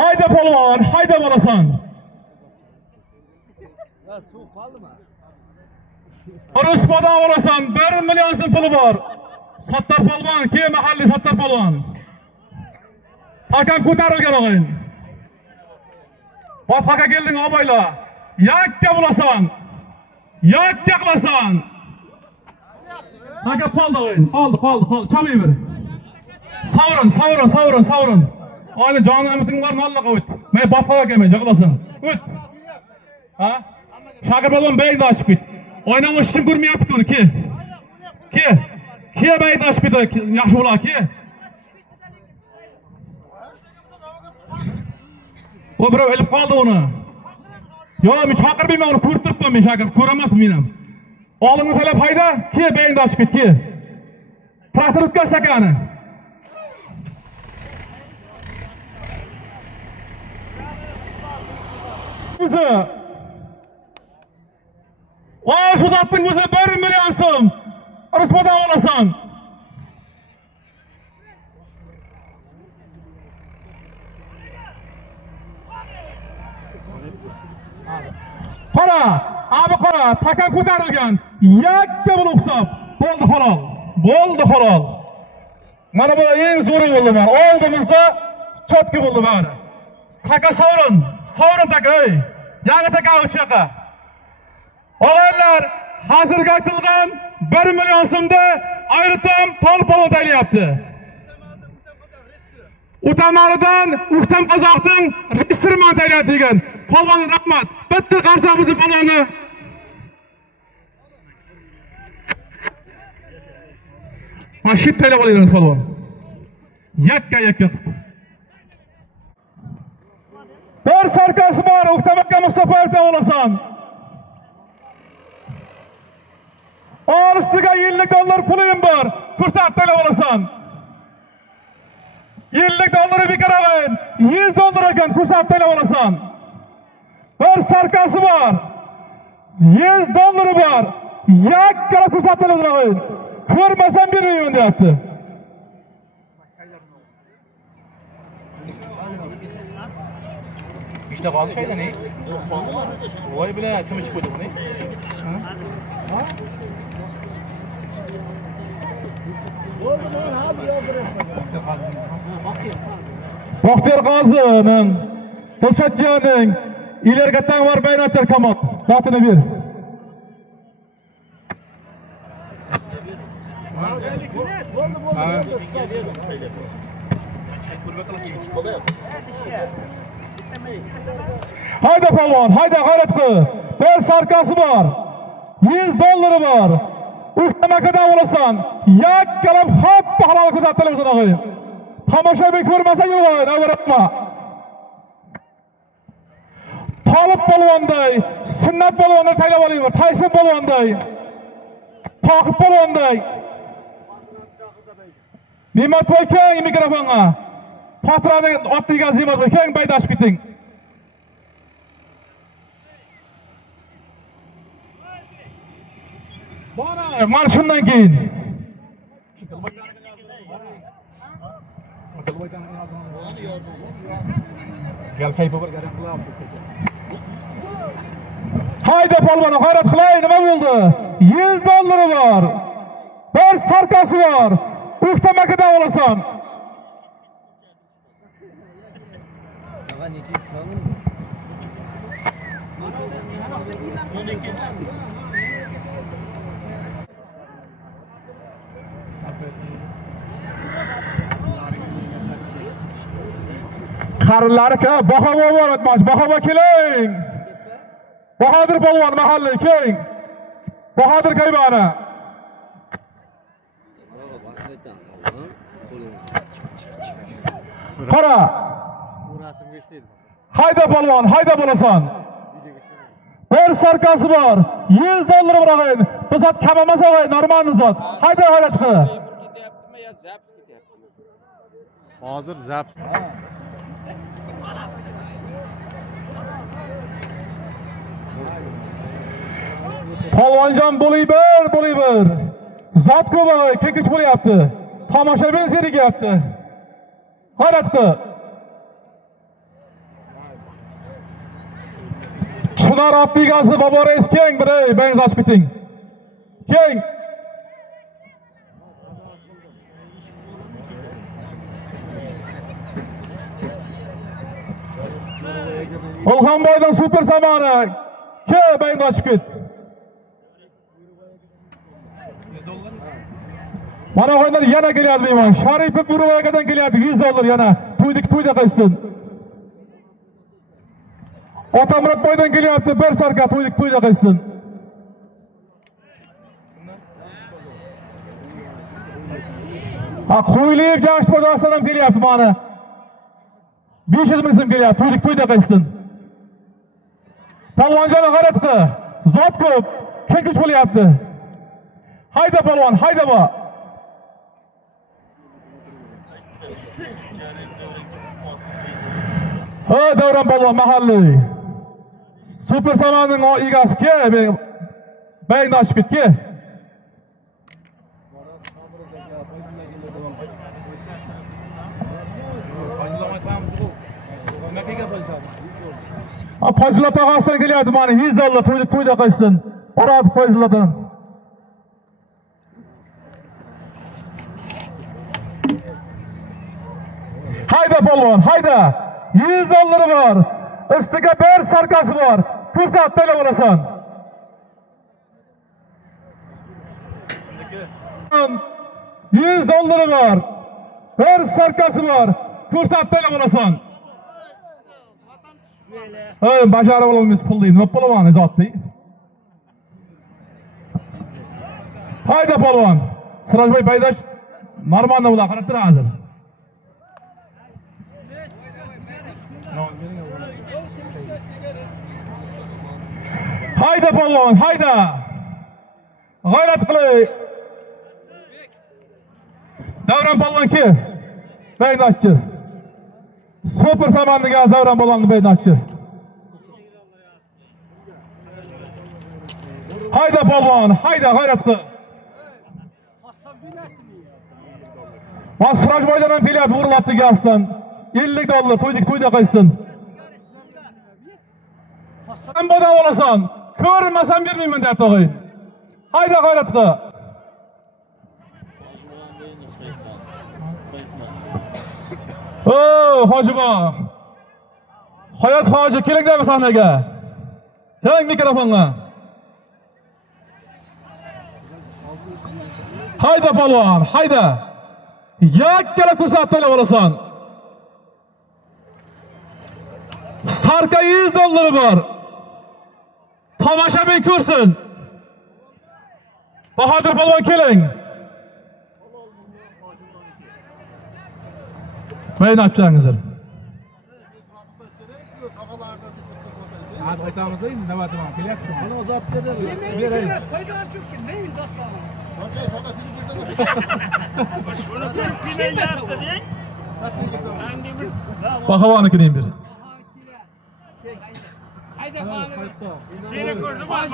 Hayda polvon, hayda bo'lasan. Suv qoldimi? Uruspada bo'lasan, 1 million so'm puli bor. Sattar polvon, ke mahalliy Sattar polvon. Hakam ko'tarilgan o'g'in. Fathaga kelding obayla. Yakka bo'lasan. Yakka qilasan. Hakam qoldi o'g'in. Qoldi. Chamay ber. Savrin. Oyna joni umiding bor, nollaqa o't. Men Fathaga kelmay, jaqlasan. O't. Ha? Shagir polvon bayda ochib ket. Oynaga ishim ko'rmayapti uni, ke. Ke bayda ochib ket, yaxshi bo'lar, ke. O birov ilib qoldi uni. Yo, men chaqirmayman uni, ko'rib turibman men Shagir, ko'ramasman men ham. Oldingni talab hayda, ke bayda ochib ket, ke. Traktor o'tkaz akani. O'zi shu zotning o'zi 1 million so'm. Uruspada olasan. Qara, abi qara, takam ko'tarilgan. Yakka bo'lib hisob. Bo'ldi halol. Mana bu eng zo'ri bo'ldi mana. Oldimizda chotki bo'ldi bari. Taka savrin taka, ey. Yangi taka o'chaqa. O'g'illar, hozirga aytilgan 1 million so'mda ayritam polpol o'tayapti. Utamaridan Uktam qozoqning registrman tayyor degan. Polvon rahmat. Bitta qarsak bizni polvonni. Mashit tayyor bo'lamiz polvon. Yakka. Bir sarkasi bor, Uktam aka Mustafoyevdan olasan. Olisdiga $50 pulim bor. Ko'rsat tayyor olasan. $50 bekor olin. $100 ekan, ko'rsat tayyor olasan. Bir sarkasi bor. $100 bor. Yakka ko'rsat tayyor olin. Ko'rmasam bermayman deyapti. İşte kaldı şeyden ne? Vay bile kim çıkıyor bu ne? Baxtiyor Qozining, Dilshodjonning ilergatdan var bayn ochar kamot. Zotini ber. Hayda polvon, hayda g'ayrat qil. Bir sarkasi bor. $100 bor. Uktam akadan olasan. Yakkalab hoppa halol ko'rsatib o'zini. Tomoshabin ko'rmasa yo'q, avratma. Tolib polvonday, sunnat polvonday tayyor bo'layver. Tayson polvonday. Toqib polvonday. Ne'mat voy keng mikrofonga. Patroni otliga Ne'mat voy keng baydash biting. Mana shundan keyin hayda polvon, g'ayrat qilay, nima bo'ldi? $100 bor. Bir sarkasi bor. Uktam akadan olasan. Qarilarga Bahavo o'tmas, Bahavo keling. Bahodir polvon mahalliy keling. Bahodir kaybana. Qara. Hayda polvon, hayda bo'lasan. Bir sarkasi bor. $100 bor. Bizat kam emas o'g'ay, normal zot. Hayda g'ayrat qil. Ketyaptimi yo zaps ketyaptimi? Hozir zaps. Polvonjon bo'layber. Zot ko'p o'g'ay, kekich bo'lyapti. Tomoshabin zerigyapti. Hayratqı. Çınar Abdigazı baba reis keng bir benz açıp biting. Keng. Olhan boydan super zamanı. Ke benz açıp bit. Mana oyunlar yana geliyordu deyman. Şarifi Buruvaygadan geliyordu. $100 yana. Tuyda kaysın. Otamrat boydan geliyordu. Bir sarka tuyda kaysın. Kuyuluyup Cağış boydan aslanım geliyordu mana. 500 ming so'm geliyordu. Tuyda kaysın. Palvonjani G'ayratqi. Zot ko'p. Keng kuch bo'lyapti. Hayda palvon, hayda bo. Ha Davron palvon mahalliy. Super samanning egasiga bayni ochib ketdi. Fazilat og'asidan kelyapti mana $100 to'yda qo'ysin. Uradi Fazilatdan. Hayda polvon, hayda. $100 var. Üstüge bir sarkası var. Kursat böyle olasan. $100 var. Bir sarkası var. Kursat böyle olasan. Başarı olalımız pul değil. Ne polvon izat değil. Hayda polvon. Sirajbay paydaş. Normalde ulan karakter hazır. Hayda polvon, hayda. G'ayrat qilay. Davron polvon ki. Baynaşçı. Super samanni gaz Davron polvonni baynaşçı. Hayda polvon, hayda g'ayrat qil. Masraj boydan ham kelyapti, urilapti gazdan. $50 to'yda qaysın. Sen bodan olasan, ko'rmasan bermayman debdi og'ay. Hayda G'ayratqi. Hojibo. Hayot hoji kelinglarmi sahnaga? Keling mikrofonga. Hayda polvon, hayda. Yakkala ko'rsatib olasan. Sarka $100 var. Tomoshabin ko'rsin. Bahodir polvon keling. Mayna açacağınızdır. Hadi aytamız değil mi? Ne var tamam. Kelyapti. Bana uzat verelim. Koydular çünkü. Ne uzat kalın. Bahavanı kineyim bir. Seni gördüm abi.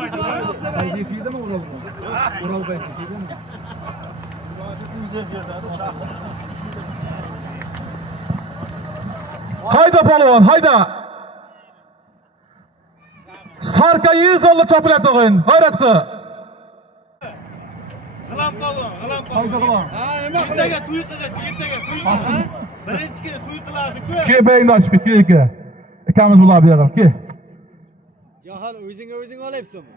Baycekiydi mi Ural? Ural baycekiydi mi? Hayda polvon, hayda. Sarka $100 chopilyapti o'g'in. G'ayratqi. Alam polvon, alam polvon. Qaysi qilon? Ertaga to'y qiladi. Birinchi kuni to'y qiladi-ku. Ke bayni ochib ketdi aka. Ikamiz bular bu yoqqa. Ke. Jahon o'zing olyapsanmi?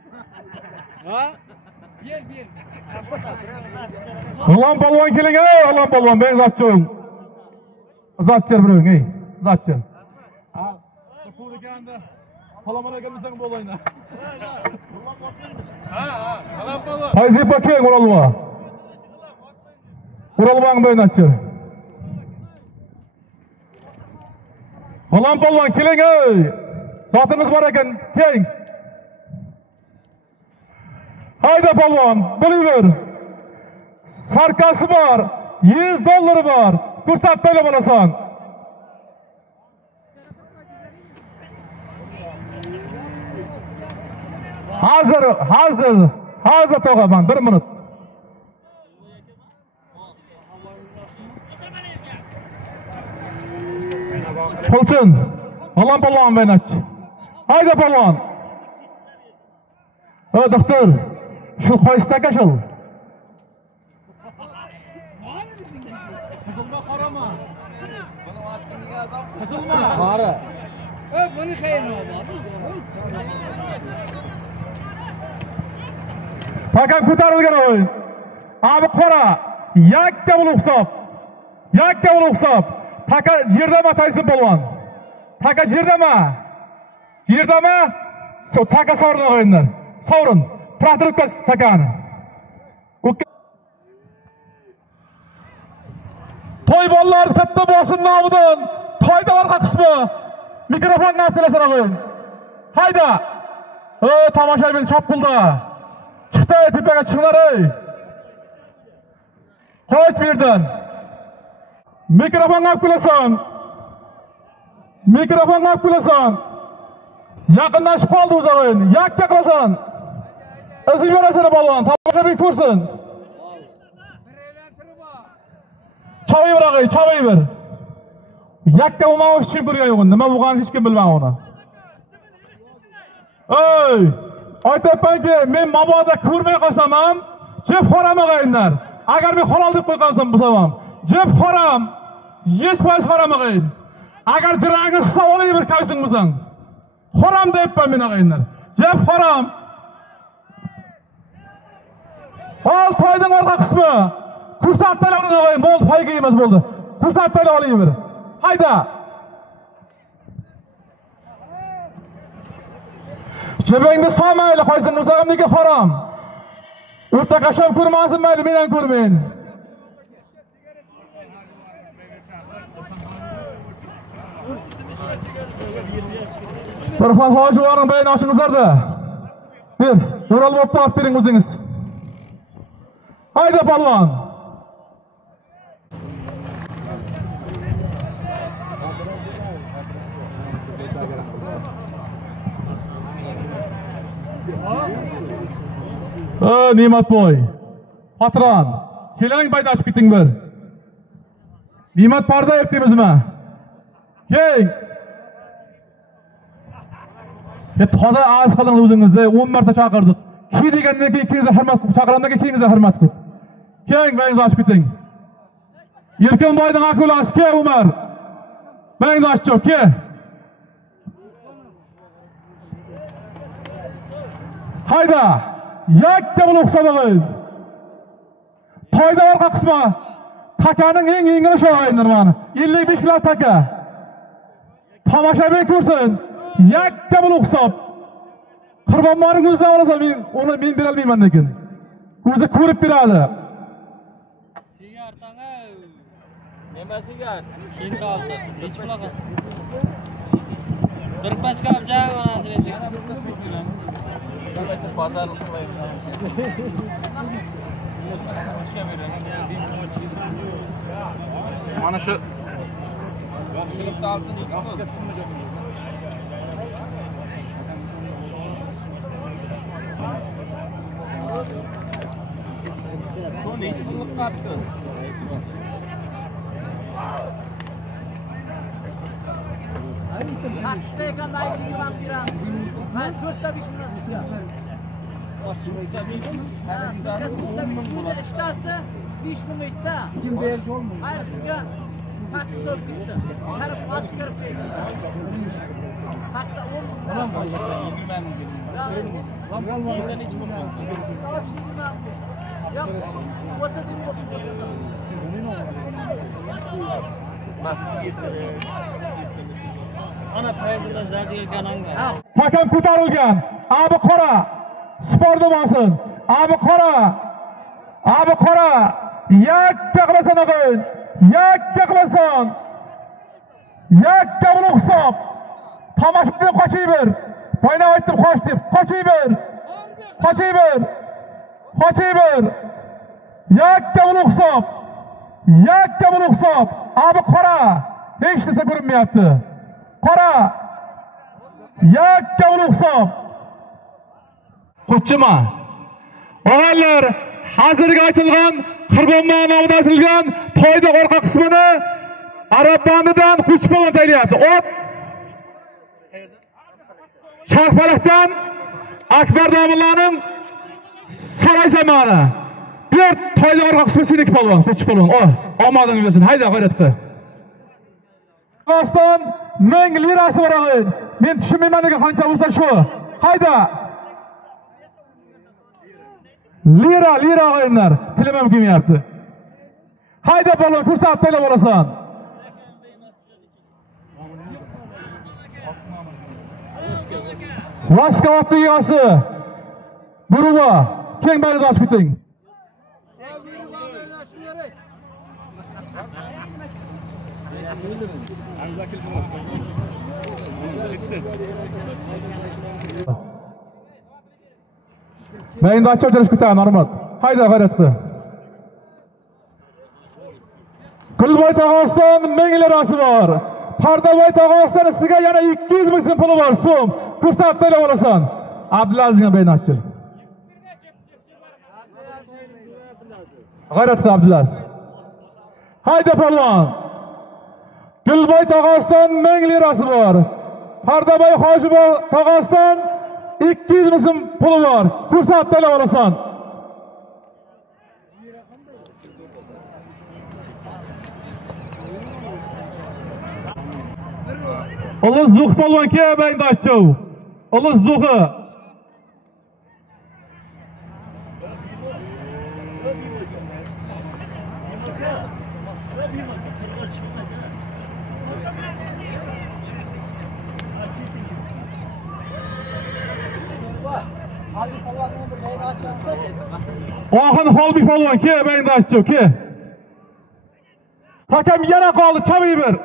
Ha? Ber. Ulan polvon keling, ulan polvon, ben zatchim. Zatchir biroving, ey. Zatchir. Ha, to'g'ri ekanda. Salomon akamizdan bo'layna. Ha, alam polvon. Fayzipa keng Uralbo. Uralbo'ng bayni Ulan polvon keling, ey. Zotimiz bor ekan, keng. Hayda polvon, bilaver. Sarkası var, $100 var. Ko'rsat böyle bo'lasan. Hazır to'g'aman, 1 minut. Pulchin. Alan polvon Baynach. Hayda polvon. Doktor. Shu qo'ystaka shu. Qora. Buni xayri oladi. Fakat ko'tarilgan o'yin. Abi qora. Yakka bo'lib hisob. Yakka bo'lib hisob. Taka yerdama Tayson polvon. Taka yerdama. Yerdama. Taka sovrin o'yinlar. Sovrin. Traktorib kes takani. Toy bolalar katta bosin nomidan toyda orqa qismi mikrofonni olib kelasan o'yin. Hayda. Tomoshabin chopqildi. Chiqdi tepaga chiqinglar ey. Qo'yib berdim. Mikrofonni olib kelasan. Mikrofonni olib kelasan. Yaqinlashib qoldi o'zi o'yin. Yakka qilasan. O'zing berasan polvon. Tomoshabin ko'rsin. Chavayver og'ay, chavayver. Yakka umuman hech kim ko'rgan yo'q. Nima bo'lganini hech kim bilmaydi uni. Ey! Aytayapmanki, men mabodo ko'rmay qolsam ham, jeb xoram og'aylar. Agar men halol deb qo'ygansam bo'lsam ham, jeb xoram, 100% xoram og'ayim. Agar jiragini savoliy bir qaysing bo'lsang, xoram deyapman men og'aylar. Jeb xoram. Ol toydan orqa qismi. Kursatlar o'g'ay, bo'ldi, payga emas bo'ldi. Kursatlar olayver. Hayda. Jebangda solmayli, qo'ysin bo'lsa ham nega harom. O'rta qasham ko'rmasin mayli, men ham ko'rmayin. Farxon hojivoring bayni ochingizlarda. Ber, o'ralib olib olib bering o'zingiz. Hayda polvon. Ne'matboy. Patron, keling bayda ochib keting bir. Ne'mat Pardayev deymizmi? Keng. Toza az qildingiz o'zingizni, 10 marta chaqirdik. Ki degandan keyin ikkingizni hurmat qilib chaqirandan keyin ikkingizni hurmat qilib. Keng bayingizni ochib keting. Erkinboyning akulasi ke Umar. Bayingizni ochib ke. Hayda. Yakka bo'lib hisoblaydi. Toyda orqa qismi takaning eng yengil sho'yindir mana. 55 kg taka. Tomoshabin ko'rsin. Yakka bo'lib hisob. Qurbonlaringizdan olasan, men uni men bera olmayman lekin. O'zi ko'rib beradi. Sigar tanga. Nima sigar? Keyin oldi. Hech bunaqa. Bir pachka ham joy onasiga. Yana bir qismi ko'ram. Bozorlik qilayman. Mana shu Yaxshilikda oltin yaxshiga tushunmagan. Son hech qilib qapti. Kaçta ekamayliğini ben bir an. Ben 4'te 5 milyon istiyorum. İştahsı 5 milyon itti. Kim beyaz olmuyor? Hayır, sizge saksı bitti. Her aç kırıp verin. Saksı 10 milyon. Yok, 30 milyon. Ana payında zaten kananga. Hakam ko'tarilgan. Abi qora. Sporda bo'lsin. Abi qora. Abi qora. Yakka qilasan o'g'il. Yakka qilasan. Yakka bo'lib hisob. Tomoshabin qochiyver. Boyna aytdim qoch deb. Qochiyver. Qochiyver. Qochiyver. Yakka bo'lib hisob. Yakka bo'lib hisob. Abi qora. Hech narsa ko'rinmayapti. Qora. Yakka bo'lib hisob. Qo'chima. O'g'illar, hozirga aytilgan Qurbonboy nomidan aytilgan to'yda orqa qismini Arab bandidan kuch polvon tayyorlayapti. Ot. Charxpalakdan Akbar Domillarning saroy zamoni. Bir toyli orqa qismi seniki polvon, kuch polvon. Omadini bersin. Hayda g'ayratda. Qozog'iston 1000 lirasi bor o'g'il. Men tushunmayman degan qancha bo'lsa shu. Hayda. Lira o'g'illar. Tilimam kelmayapti. Hayda polvon, ko'rsatib taylab olasan. Vaskovatni yosi. Buruva. Keng bayroq ochib keting. Mayinda ochib kutaman, Normat. Hayda g'ayratda. Gulboy Tog'oston 1000 lirasi bor. Pardaboy Tog'oston ustiga yana 200 ming puli bor. So'm. Ko'rsatib taylab olasan. Abdulazizga bayni ochir. G'ayratda Abdulaziz. Hayda polvon. Gulboy Tog'oston 1000 lirasi bor. Pardaboy Hojiboy Tog'oston 200 ming puli bor. Ko'rsatib taylab olasan. Allah zuh polvon ke bayni ochov. Allah zuhi. Oxun Holbi polvon ke bayni ochov ke. Hakam yana qoldi, chabiy bir.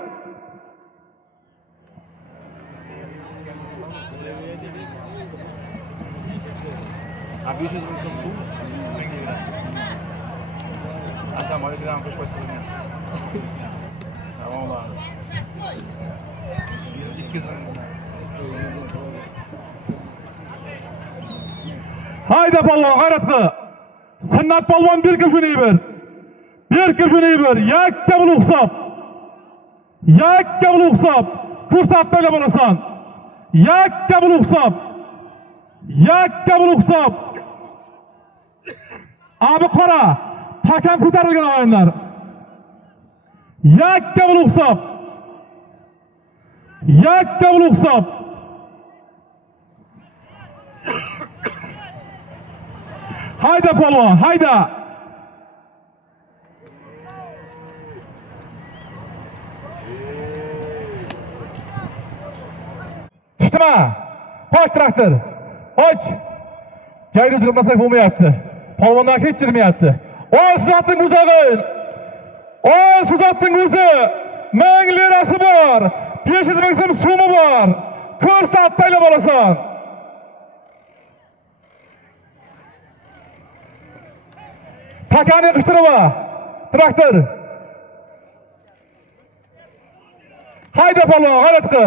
Hayda polvon, g'ayratga. Sunnat polvon bir kim shuni ber. Bir kim shuni ber. Yakka bul hisob. Yakka bul hisob. Ko'rsatib taylab olasan. Yakka bul hisob. Yakka bul hisob. Abi qora. Hakam ko'tarilgan o'yinlar. Yakka bul hisob. Yakka bul hisob. Hayda polvon, hayda. Tushdimi? Qoch traktor. Qoch. Joyni chiqmasak bo'lmayapti. Polvondan kechirmayapti. Ol sizatning o'zag'in. Ol sizatning o'zi. 1000 lirasi bor. 500 ming so'm so'mi bor. Ko'rsatib taylab olasan. Takani qishtirib traktor. Hayda polvon, g'ayratga.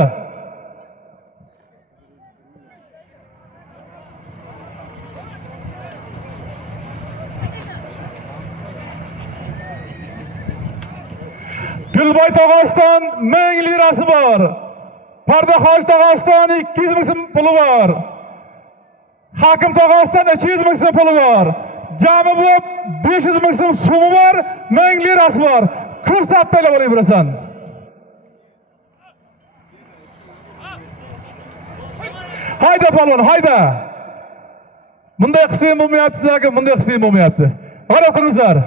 Gulboy Tog'oston 1000 lirasi bor. Pardaxo'j Tog'oston 200 ming so'm puli bor. Hakim Tog'oston 200 ming so'm puli bor. Jami bo'lib 500 ming so'm so'mi bor, 1000 lirasi bor. Ko'rsatib taylab olaverasan. Hayda polvon, hayda. Bunday qilsam bo'lmayapti sizlarga, bunday qilsam bo'lmayapti. G'ayrat qilingizlar.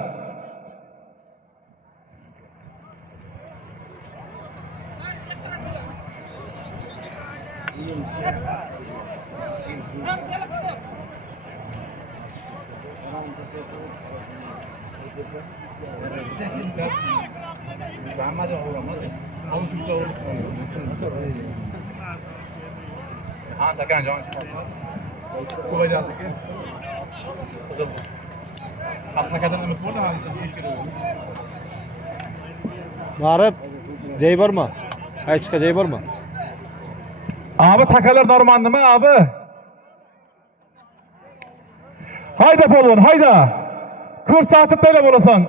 Marib, joy bormi? Aytishga joy bormi? Abi takalar normandimi abi? Hayda polvon, hayda. Ko'rsatib taylab olasan.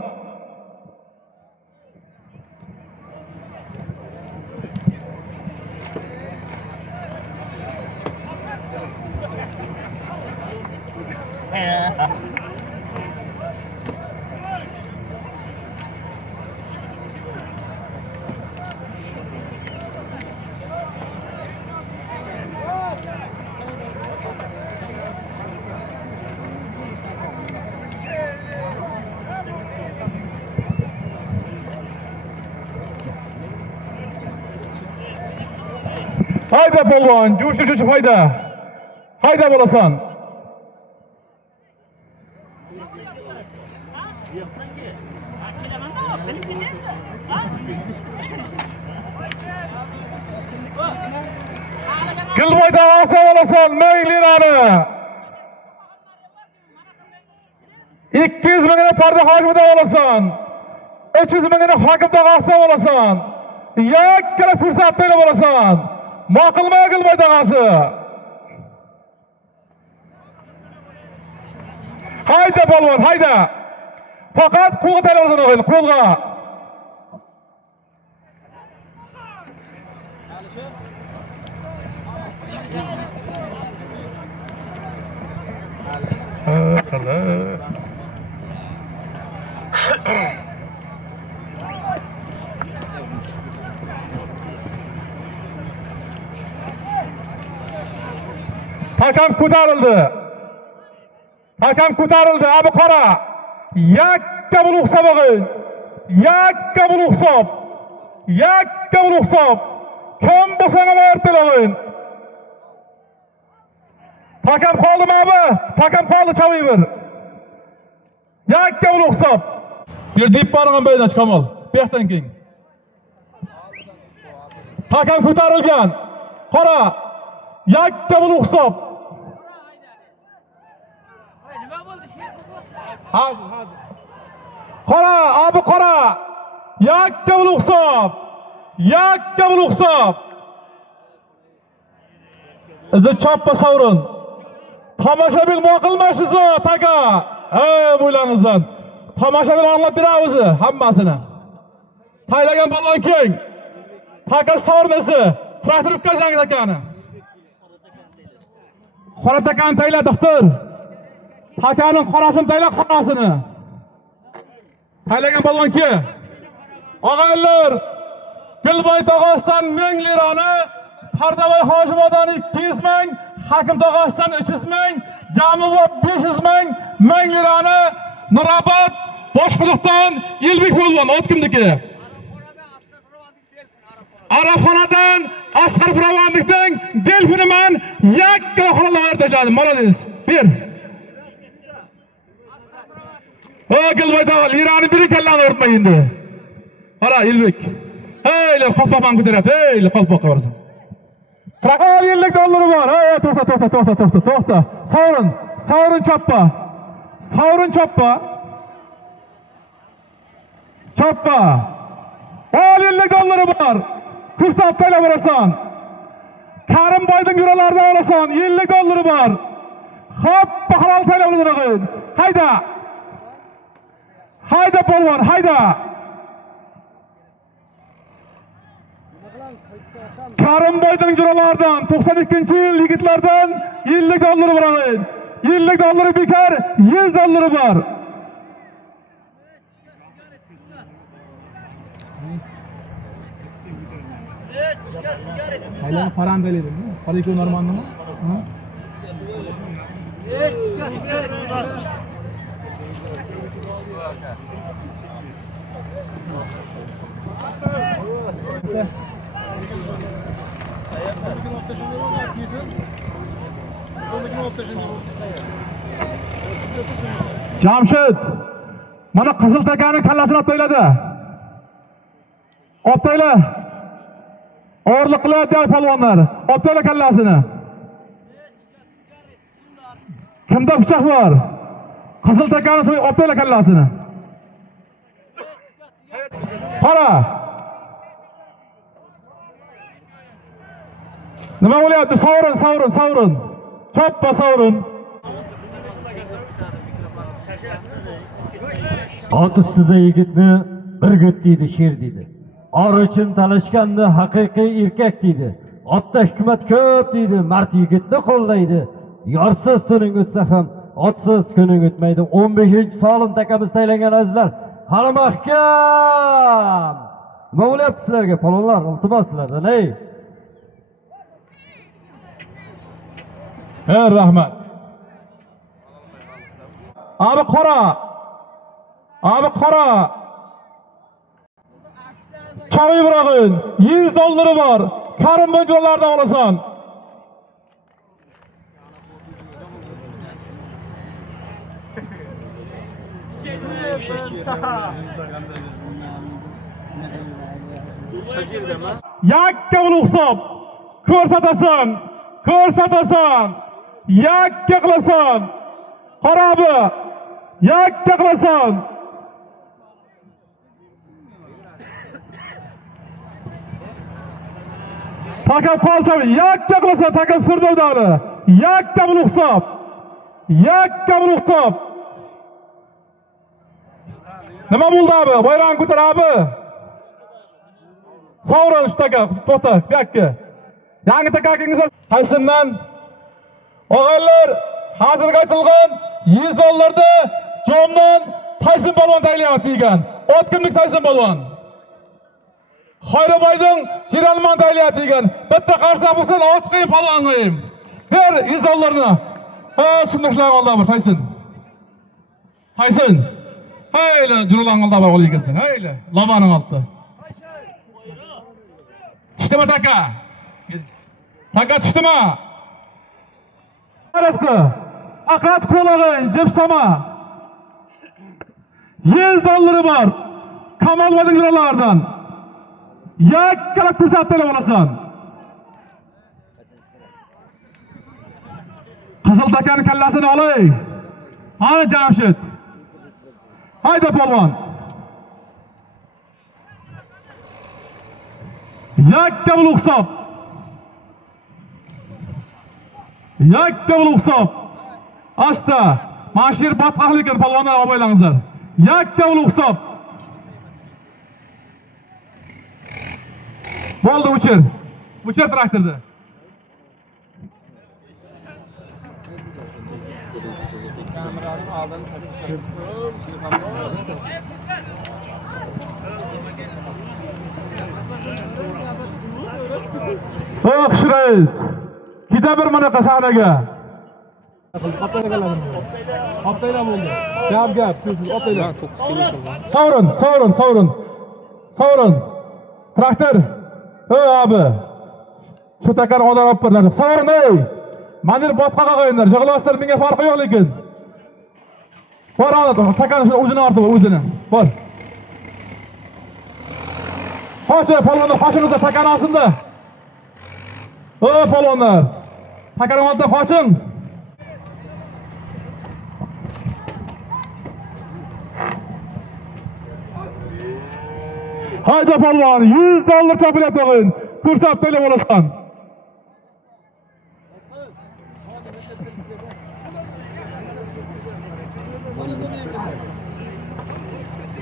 Hayda polvon, jo'shi hayda. Hayda bo'lasan. Gilboyda olsa bo'lasan, Menglirani. 200 mingni parda hojimida bo'lasan. 300 mingni hokimda olsa bo'lasan. Yakkala fursatda bo'lasan. Maqilma Gilboyda olsa. Hayda polvon, hayda. Faqat qo'lga tayyorlasan o'g'il, qo'lga. Hakam ko'tarildi. Hakam ko'tarildi. Abi qora. Yakka bul hisob o'g'il. Yakka bul hisob. Yakka bul hisob. Kim bo'lsa ham o'rtalag'in. Hakam qoldimi abi? Hakam qoldi Chaviver. Yakka bul hisob. Bir deb borgan baydan Kamol. Bexdan keyin. Hakam ko'tarilgan. Qora. Yakka bul hisob. Hozir. Qora, abi qora. Yakka bul hisob. Yakka bul hisob. Izni choppa Sovrin. Tomoshabin moqilmashiz taka. Bo'ylangizdan. Tomoshabin anglab beramiz hammasini. Taylagan balon keng. Taka Sovrinisi. Traktor o'tkazgan takani. Qora takani tayla doktor. Takaning qorasini tayla qorasini. Taylagan balon keng. Og'aylar, Gilboy tog'asidan Menglirani, Pardaboy Hojibodan 200 ming, Hakim tog'asidan 300 ming, Jamilboy 500 ming, Menglirani, Nurobod, Boshquduqdan Yilbek polvon o'tkimniki. Arabxonadan Asqar Firavonlikdan Delfiniman yakka xolalar tajadi. Молодец. Bir. Gilboy tog'a lirani biri kallani o'rtmay endi. Qara Yilbek. Eylar qalpoqman ko'taryapti. Eylar qalpoqqa borasan. $40 dollari bor. To'xta. Sovrin choppa. Sovrin choppa. Choppa. $50 dollari bor. Fursat tayla borasan. Karimboyning yuralaridan olasan. $50 dollari bor. Hoppa halol tayla bo'lasan. Hayda. Hayda polvon, hayda. Karimboyning juralaridan 92-yil yigitlardan $50 dollari beradi. $50 dollari bekar, $100 dollari bor. Aylan parandalaydi. Qarayko normalmi? Ha? Jamshid, mana Qizil takaning kallasini olib to'yladi. Olib to'yla. O'g'irlik qilyapti polvonlar. Olib to'yla kallasini. Kimda pichoq bor? Qizil takaning olib to'yla kallasini. Qara. Nima bo'lyapti? Sovrin. Choppa Sovrin. Ot ustida yigitni bir gut deydi, sher deydi. Or uchun talashganda haqiqiy erkak deydi. Otda hikmat ko'p deydi, mard yigitni qo'llaydi. Yorsiz tuning o'tsa ham, otsiz kuning o'tmaydi. 15-Solim takamiz taylangan azizlar. Qani mahkam. Nima bo'lyapti sizlarga, palonlar? Iltimos sizlardan, ey. Rahmat. Abi qora. Chaviy burag'in. $100 dollari bor. Karim Bonjo'lardan olasan. Yakka uluqsab ko'rsatasan, ko'rsatasan. Yakka qilasan. Xarobi. Yakka qilasan. Takam qolchavi, yakka qilasan, takam Sirdovdani. Yakka uluqsab. Yakka uluqsab. Nima bo'ldi abi? Bayrog'ini ko'tar abi. Savron shtaka, to'xta, bu yoqqa. Yangi takakingiz qaysindan? O'g'illar, hozirga aytilgan $100 Jondan Tayson polvon tayyorlayapti degan. 10 kunlik Tayson polvon. Xayroboydan Jiralmon tayyorlayapti degan. Bitta qarsa bo'lsa 10 qiyin polvon qo'yim. Ber $100 ni. Ha, shundaqlar oldi bir Tayson. Tayson. Hayli, jurulan oldi bir o'liygasin. Hayli, lavaning oldi. Tishdimi taka? Taka tishdimi? Qaratqi. Aqrat qo'lag'in, jibsama. $100 bor. Kamol Vodinjirlardan. Yakkalab ko'rsatib olasan. Qizil takani kallasini olay. Ana Jamshid. Hayda polvon. Yakka uluqsob. Yakka uluqsob. Asta. Mashir batqahlikin polvonlar oboylangizlar. Yakka uluqsob. Bo'ldi o'chir. O'chir traktorni. Kameraning oldini O'xshaysiz. Kida bir bunaqa sahnaga. Optaylar bo'ldi. Gap, optaylar. Savrin. Traktor. Abi. Shu takani odam olib birlar. Savrin ey. Manir botqaga qo'yinglar. Jig'loslar menga farqi yo'q lekin. Bor ana takani shuni o'zini ortib o'zini. Bor. Qo'cha polvonlar qo'shingizda takani olsinda. Polvonlar. Takani oldi qo'shin. Hayda polvon, $100 chopilyapti o'g'in. Ko'rsatib to'lab olasan.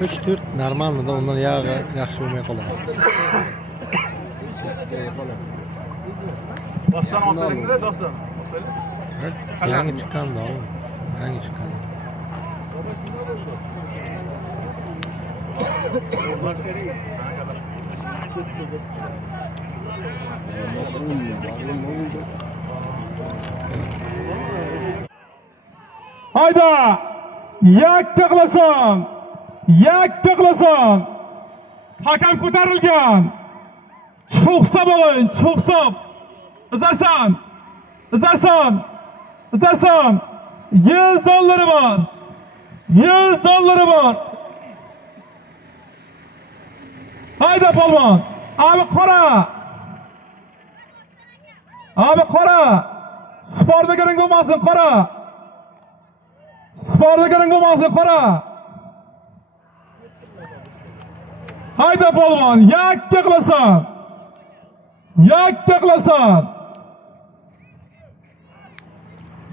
Üç dört normalde de ondan yağı yaxshi bo'lmay qoladi. Bostan oltingizda, dostum. Yangi chiqqandi oğlum. Yangi chiqqandi. Hayda! Yakka qilasan! Yakka qilasan! Hakam ko'tarilgan. Cho'qsa bo'g'in, cho'qsab. Izasan! $100 bor. $100 bor. Hayda polvon. Abi qora. Sportda garing bo'lmasin, qora. Hayda polvon, yakka qilasan.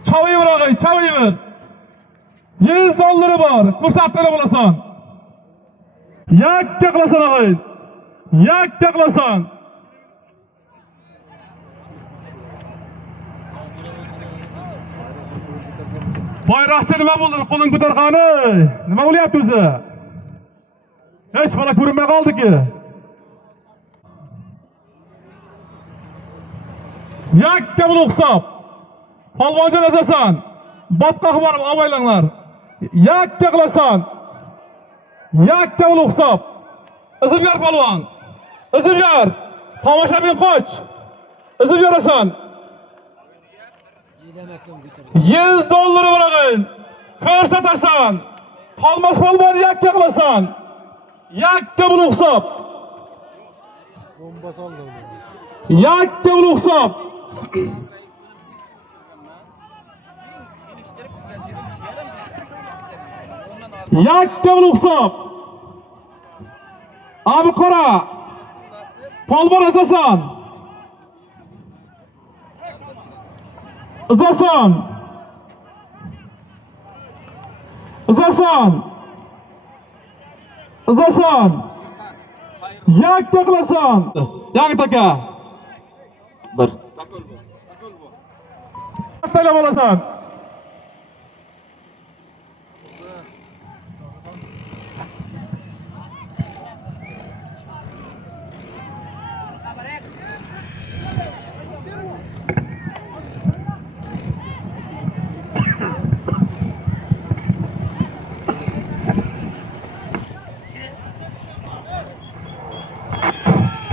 Chavayver og'ay, chavayver. $100 bor. Ko'rsatib bo'lasan. Yakka qilasan og'ay. Yakka qilasan. Bayroqchi nima bo'ldi? Qo'lini ko'targani. Nima bo'lyapti o'zi? Hech bola ko'rinmay qoldi-ki. Yakka uluqsob. Polvonjon azasan. Botqa borib oboylanglar. Yakka qilasan. Yakka uluqsob. Izib ber polvon. Tomoshabin qoch. Izib yurasan. $100 bo'lag'in. Ko'rsatasan. Palmas polvon yakka qilasan. Yakka buni hisob. Bomba soldi. Yakka buni hisob. Yakka buni hisob. Abi qora. Polvon izasan. Izasan. Izasan. Izasan. Yakka qilasan. Yag'it aka. Bir. Taylab olasan.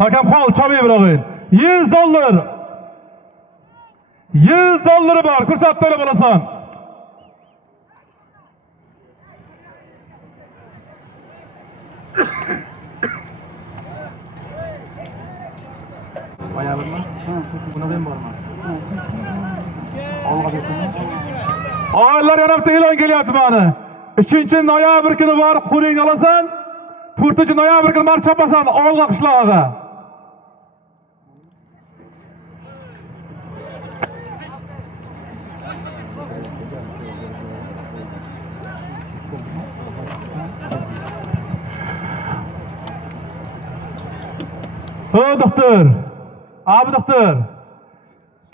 Hakam qol chabiy biroq. $100. $100 bor. Ko'rsatib to'lab olasan. Oyalimi? Buni ham bormi? Olg'a bersangiz. Oylar yana bitta e'lon kelyapti mana. 3-noyabr kuni bor, qo'lingni olasan. 4-noyabr kuni mar chopasan Olg'a qishlog'iga. Doktor. Abi doktor.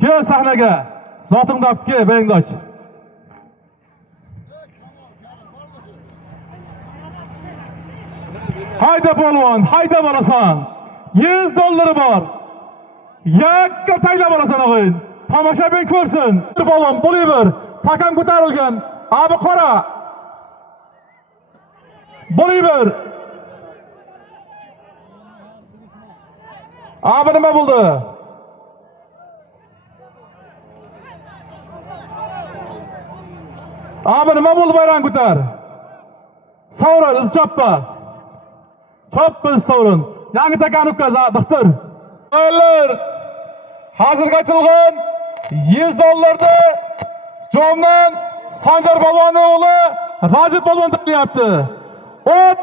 Kel sahnaga. Zotingni olib kel, bayingni och. Hayda polvon, hayda bo'lasan. $100 bor. Yakka taylab olasan o'g'il. Tomoshabin ko'rsin. Bir polvon, bo'laver. Takam ko'tarilgan. Abi qora. Bo'laver. Abi nima bo'ldi? Abi nima bo'ldi bayram ko'tar? Sovrin, iz choppa. Choppa sovrin. Yangi takani o'tkaz, doktor. Oylar. Hozirga ochilgan $100 Jomdan Sanjar polvonning o'g'li Rajib polvon tayyorlayapti. Ot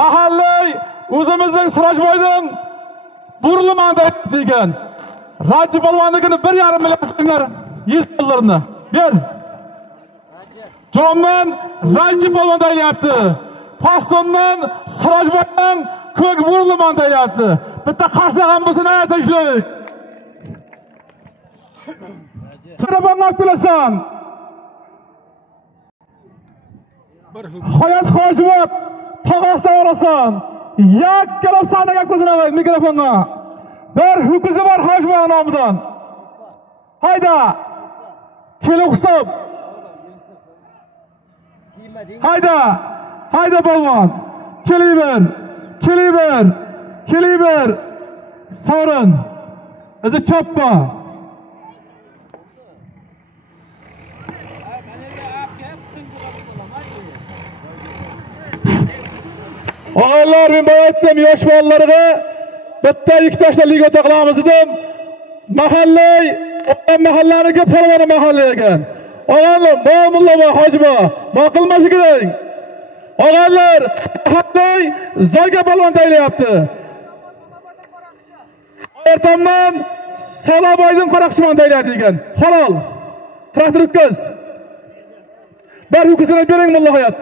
mahallay o'zimizning Sirojboydan Burlimanda degan. Rajib polvonnikini 1,5 million $100 ber. Jomdan Rajib polvon tayyorlayapti. Postondan Sirojboydan ko'k Burlimanda tayyorlayapti. Bitta qarsa ham bo'lsin aytishlik. Sirabonnak bilasan. Hayot Hoshimov tog'asidan olasan. Yakkalab sahnaga ko'zinaman mikrofonga. Bir ho'kizi bor Hoshimov nomidan. Hayda. Kelib hisob. Hayda. Hayda polvon. Keliver. Keliver. Keliver. Sovrin. Izi choppa. Og'aylar, men aytdim, yosh bolalarga bitta ikki tashla liga o'taqlamiz dedim. Mahallay, mahallaniki polvon mahalla ekan. Og'aylar, Mulla va Hojibo, maqilmashi kerak. Og'aylar, mahallay Zoyga polvon tayyorlayapti. Ertamdan Saloboydan Qoraqshimon tayyorlaydi ekan. Halol. Traktor o'tkaz. Bir ho'kizini bering Mulla hayot.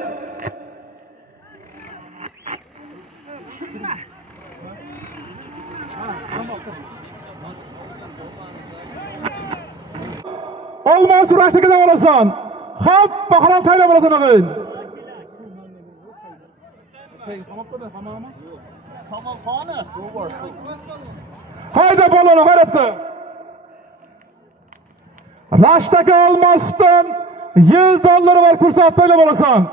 Olmaz uğraştıkıda olasan. Hop, bakalım tayla olasan ağabey. Haydi balonu hayrattı. Raştaki olmazdan $100 var kursa tayla olasan.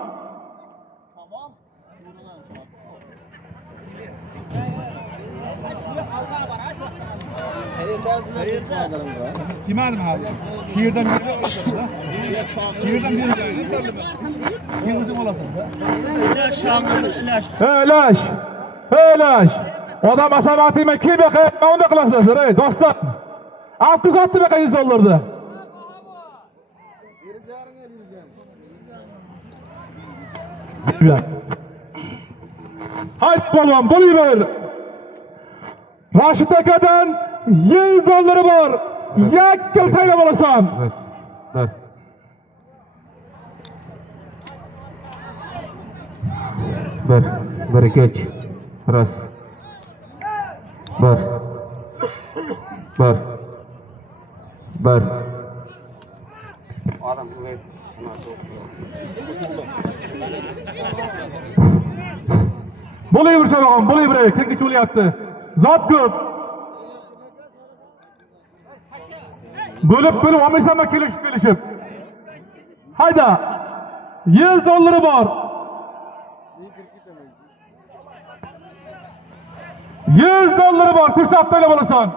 Kimanim abi? Şehirden biri olasın da. Şehirden biri geldi. Kimizin olasın da. Ölaş. Odam asabatime kim bakayım? Onu da kılasınız. Ey dostlar. Akız attı bakayım izollardı. Haydi balon, bulayım. Raşit Aka'dan 100 doları var. Yakkıl taylap olasam. Dur. Bir geç. Ras. Bir. Bulayım şabağım, bulayım. Tek uğrayaptı. Zat köp. Bölüp olmaysa kelişip. Hayda. 100 doları var. 100 doları var. Kursat böyle bulasan.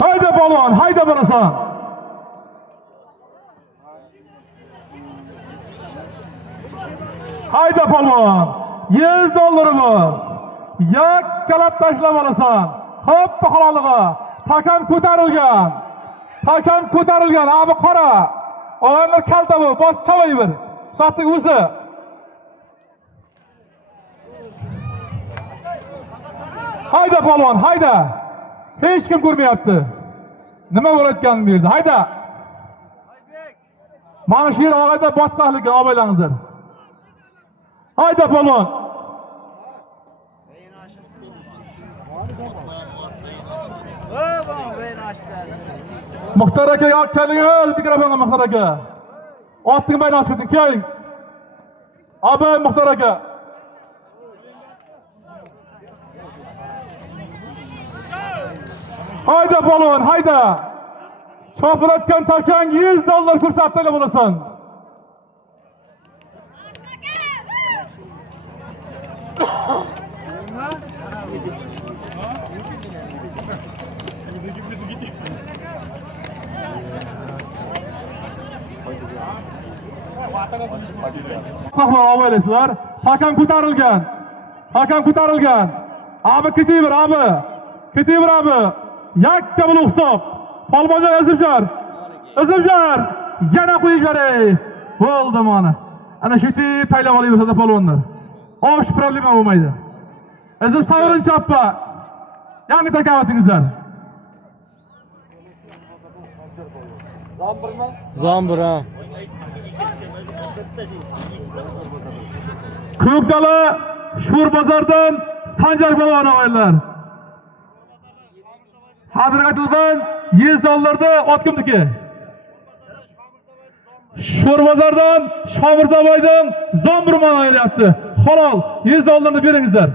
Hayda balon, hayda bulasan. Hayda balon. 100 doları var. Yak kalap taşlap olasan. Hop halalığa. Takam ko'tarilgan. Abi qara. Oyunlar kalta bu. Bos çalayıver. Sattık uzi. Hayda balon, hayda. Hech kim ko'rmayapti. Nima bo'layotganini bu yerda? Hayda. Mana shu yer og'ayda botqoqlik obaylaringizlar. Hayda balon. Muxtar aka yok keling, mikrofonni Muxtar aka. Otning bayni ochib keting, keling. Abi Muxtar aka. Hayda balon, hayda. Chopiratgan takang 100 dollar ko'rsatdi bo'lasan. Rahmat olaylar. Hakam ko'tarilgan. Abi ketaver, abi. Yakka bul hisob. Polvonjon Azimjar. Yana qo'yinglar ey. Bo'ldi mana. Ana shu tip taylab olaversa polvonlar. Osh problema bo'lmaydi. Aziz Savrin chappa. Yangi takavatingizlar. Zombira. Ko'kdala Sho'r bozordan Sanjar Balon o'g'illar. Hozir aytilgan 100 dollarda otgimniki. Sho'r bozordan Shomirzaboydan Zombirmon o'ylayapti. Halol 100 dollarni beringizlar.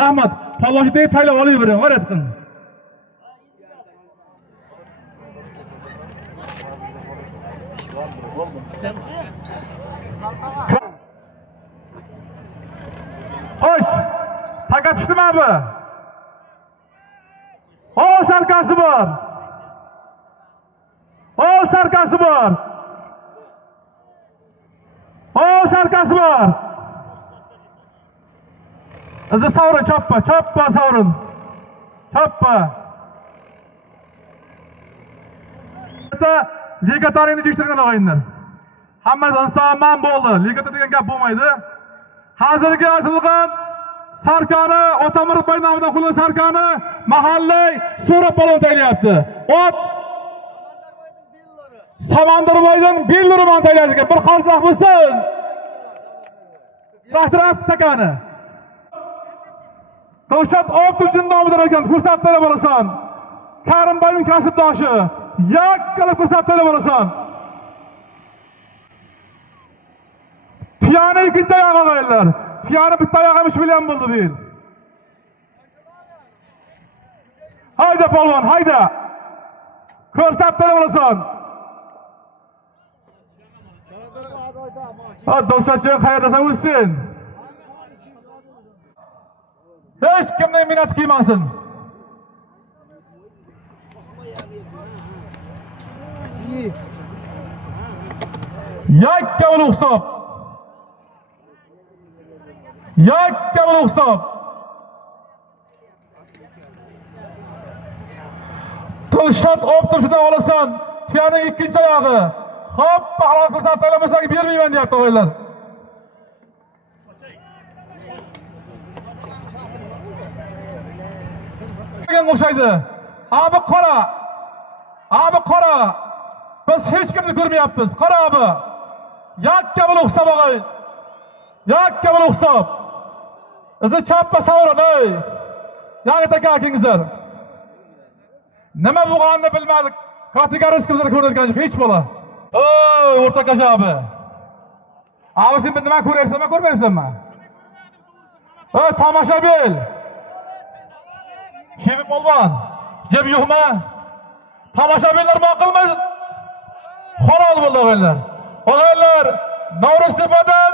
Rahmat. Palloshidagi taylab olayvering, g'ayrat qiling. Xo'sh, taqa tushdimi abi? O sarkasi bor. Aziz Savrin choppa Savrin. Liga tarixini tekshirgan o'yinlar. Hammasi insoman bo'ldi. Ligada degan gap bo'lmaydi. Hozirgi aytilgan sarkani Otamirboy nomidan qulun sarkani mahallay so'rab balon taylayapti. Ot Samandarboydan Bellurman taylaydi. Bir qarzaq bo'lsin. Rahtirab takani. To'shat Optujin nomidan ekan, ko'rsatdi bo'lasan. Karimboyning kasbdoshi. Yakkala ko'rsatdi bo'lasan. Piyani ikkinchi oyog'i o'g'illar. Piyani bitta oyog'i 3 million bo'ldi bu yil. Hayda polvon, hayda. Ko'rsatib olasan. Ha, do'stlar, qayerdasan o'zsin? Hech kimning minat qiymasin. Yakka ulug'sob. Yakka ulug'sob. Tilshot optimida olasan. Tiyaning ikkinchi oyog'i. Xo'p, halol ko'rsatib olmasak bermayman deyapti o'g'illar. O'xshaydi. Abi qora. Abi qora. Biz hech kimni ko'rmayapmiz. Qara abi. Yakka ulug'sob o'g'il. Yakka ulug'sob. Izi chappa savron ey. Yag'it aka akingizlar. Nima bo'lganini bilmadik. Kategoriyasiga ko'radigan hech bola. Oy, o'rtaqash abi. Abi sen nima ko'ryapsanmi, ko'rmayapsanmi? Ey, tomoshabin. Shevib polvon, jeb yo'qmi? Tomoshabinlar maqilmaydi. Halol bo'ldi o'g'illar. O'g'illar, Navro'z tepadan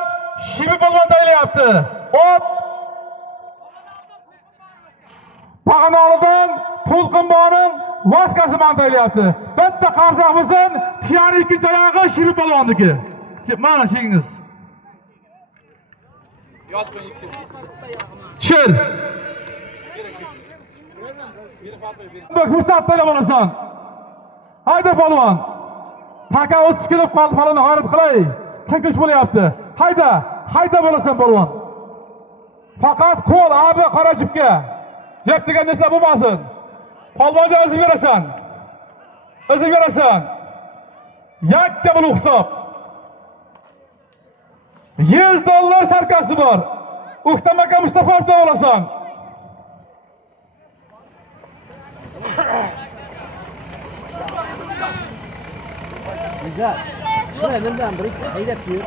Shevib polvon taylayapti. Ot Bag'anolidan To'lqinboning vaskasi mantaylayapti. Bitta qarzoq bo'lsin, tiyani ikkinchi oyog'i Shevib polvonniki. Mana shingiz. Chil. Bak ko'rsatib olasan. Hayda polvon. Taka o'z tikilib qoldi, falon hayrat qilay. Tinkish bo'layapti. Hayda, hayda bo'lasan polvon. Faqat qo'l abi qorachibga. Jeb degan narsa bo'lmasin. Polvonga izib berasan. Izib berasan. Yakka bul hisob. $100 sarkasi bor. O'ktam aka Mustafoevdan olasan. Güzel. Şuraya benden bırak. Hayret diyor.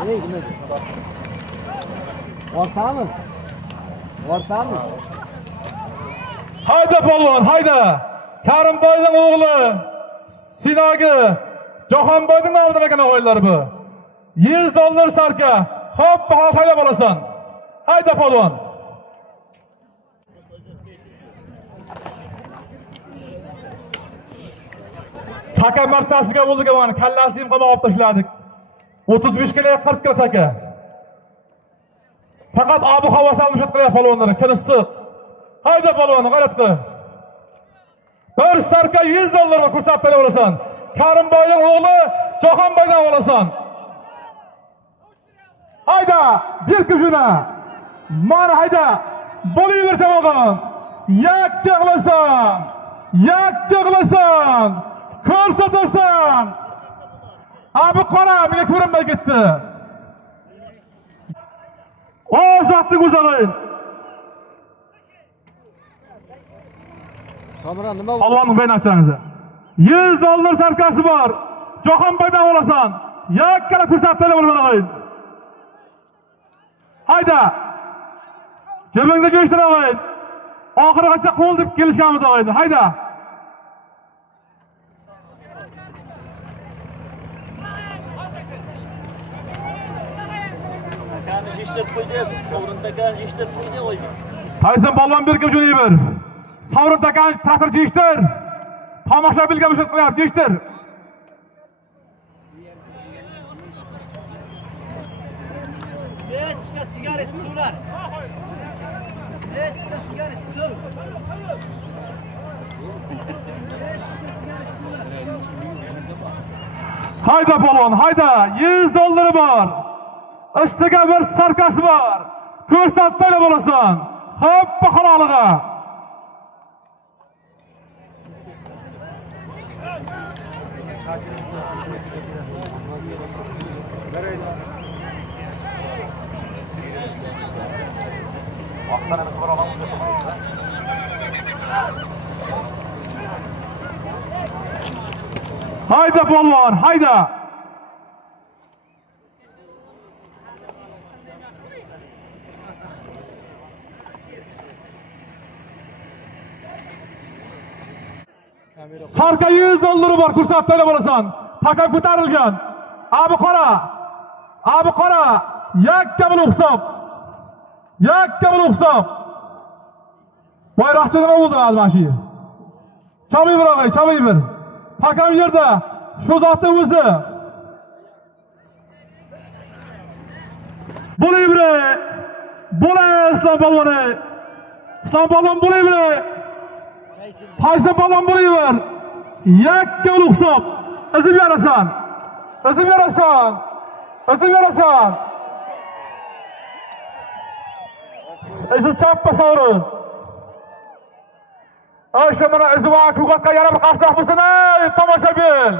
Nereye gidiyorsun? Ortağı mı? Ortağı mı? Hayda polvon, hayda. Karimboyning o'g'li Sinogi Jahonboyning nomidan ekan o'g'illar bu. $100 sarka. Xo'p, bahol haydab olasan. Hayda polvon. Taka marchasiga bo'ldik mana, kallasini ham qamab tashladik. 35 kg 40 kg taka. Faqat ob havo salmushat qilyapti polvonlar, kinissiq. Hayda polvon, g'ayrat qil. Bir sarka $100 va ko'rsatib olasan. Karimboyning o'g'li Jahonboydan olasan. Hayda, bir kujuna. Mana hayda. Bo'laver jamog'im. Yakka qilasan. Yakka qilasan. Ko'rsatasan. Abi qora, menga ko'rinmay ketdi. Ozodlik o'zalay. Kamera nima? Polvonning bayni ochsangiz. $100 sarkasi bor. Jahonboydan olasan. Yakkala ko'rsatib olaman. Hayda. Jebingda jo'shtir og'ayin. Oxirigacha qo'l deb kelishganmiz og'ayin. Hayda. Takani yeshtirib qo'ydi, sovrin takani yeshtirib qo'ydi o'zi. Qaysin polvon berkib jo'nay ber. Sovrin takani traktor yeshtir. Tomoshabinga mushot qilyapti, yeshtir. Svechka sigaret suvlar. Svechka sigaret suv. Hayda polvon, hayda. $100 bor. Ustiga bir sarkasi bor. Ko'rsatib olasan. Hoppa haloliga. Hayda polvon, hayda. Sarka 100 dollari bor, ko'rsatib to'la bo'lasan. Takam ko'tarilgan. Abi qora. Yakka bilan hisob. Bayroqchi nima bo'ldi almashi? Chabiy bir. Takam yerda. Shu zotning o'zi. Bo'laybre. Islom polvoni. Islom polvon bo'laybre. Qaysi polvon bo'layver. Yakka bilan hisob. Izib berasan. Siz chappa sovrin. O'sha mana izvoq kugatga yana bir qarsoq bo'lsin, tomoshabin.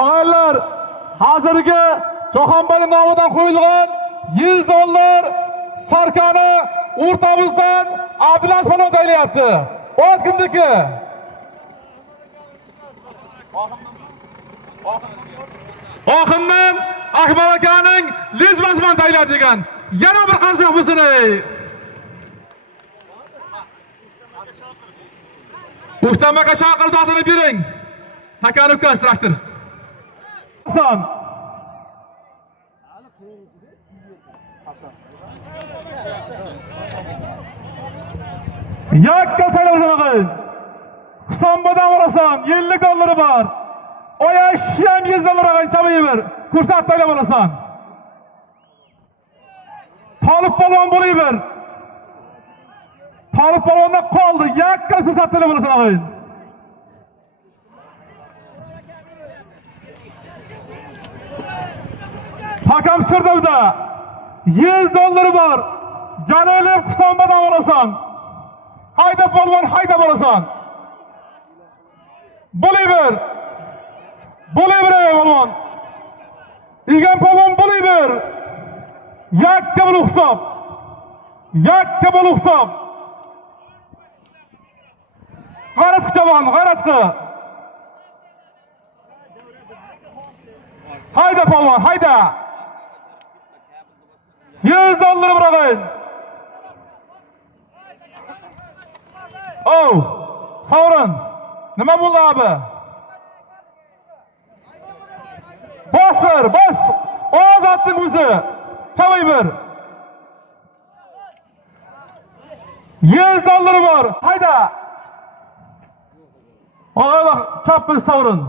Og'aylar, hozirgi Jahonbay nomidan qo'yilgan 100 dollar sarkani o'rtamizdan Abdulaziz polvon tayyorlayapti. Ot kimniki? Oximdan Akmal akaning lezmasman tayyorlaydigan yana bir qarsoq bo'lsin. O'xtamaga chaqirib otini bering. Hakani ukasi traktor. Hasan. Yakka televizyon Hisobdan olasan 50 dollari bor. Oyash ham 100 dollar olgan chabiy bir. Ko'rsatib to'la bo'lasan. Tolib polvon bo'layver. Tolib polvonda qoldi. Yakka ko'rsatib to'la bo'lasan og'ayin. Hakam Sirdovda 100 dollari bor. Jalolov hisobdan olasan. Hayda polvon, hayda bo'lasan. Bo'layver polvon. İlgan polvon bo'layver. Yakka bo'luq hisob. G'ayratqi javob, g'ayratqi. Hayda polvon, hayda. 100 dollar bırakın. Savrun. Nima bo'ldi abi? Bas. Ovoz atding o'zi. Chabiy bir. 100 dollar bor. Hayda. Og'aylar, chappa savrun.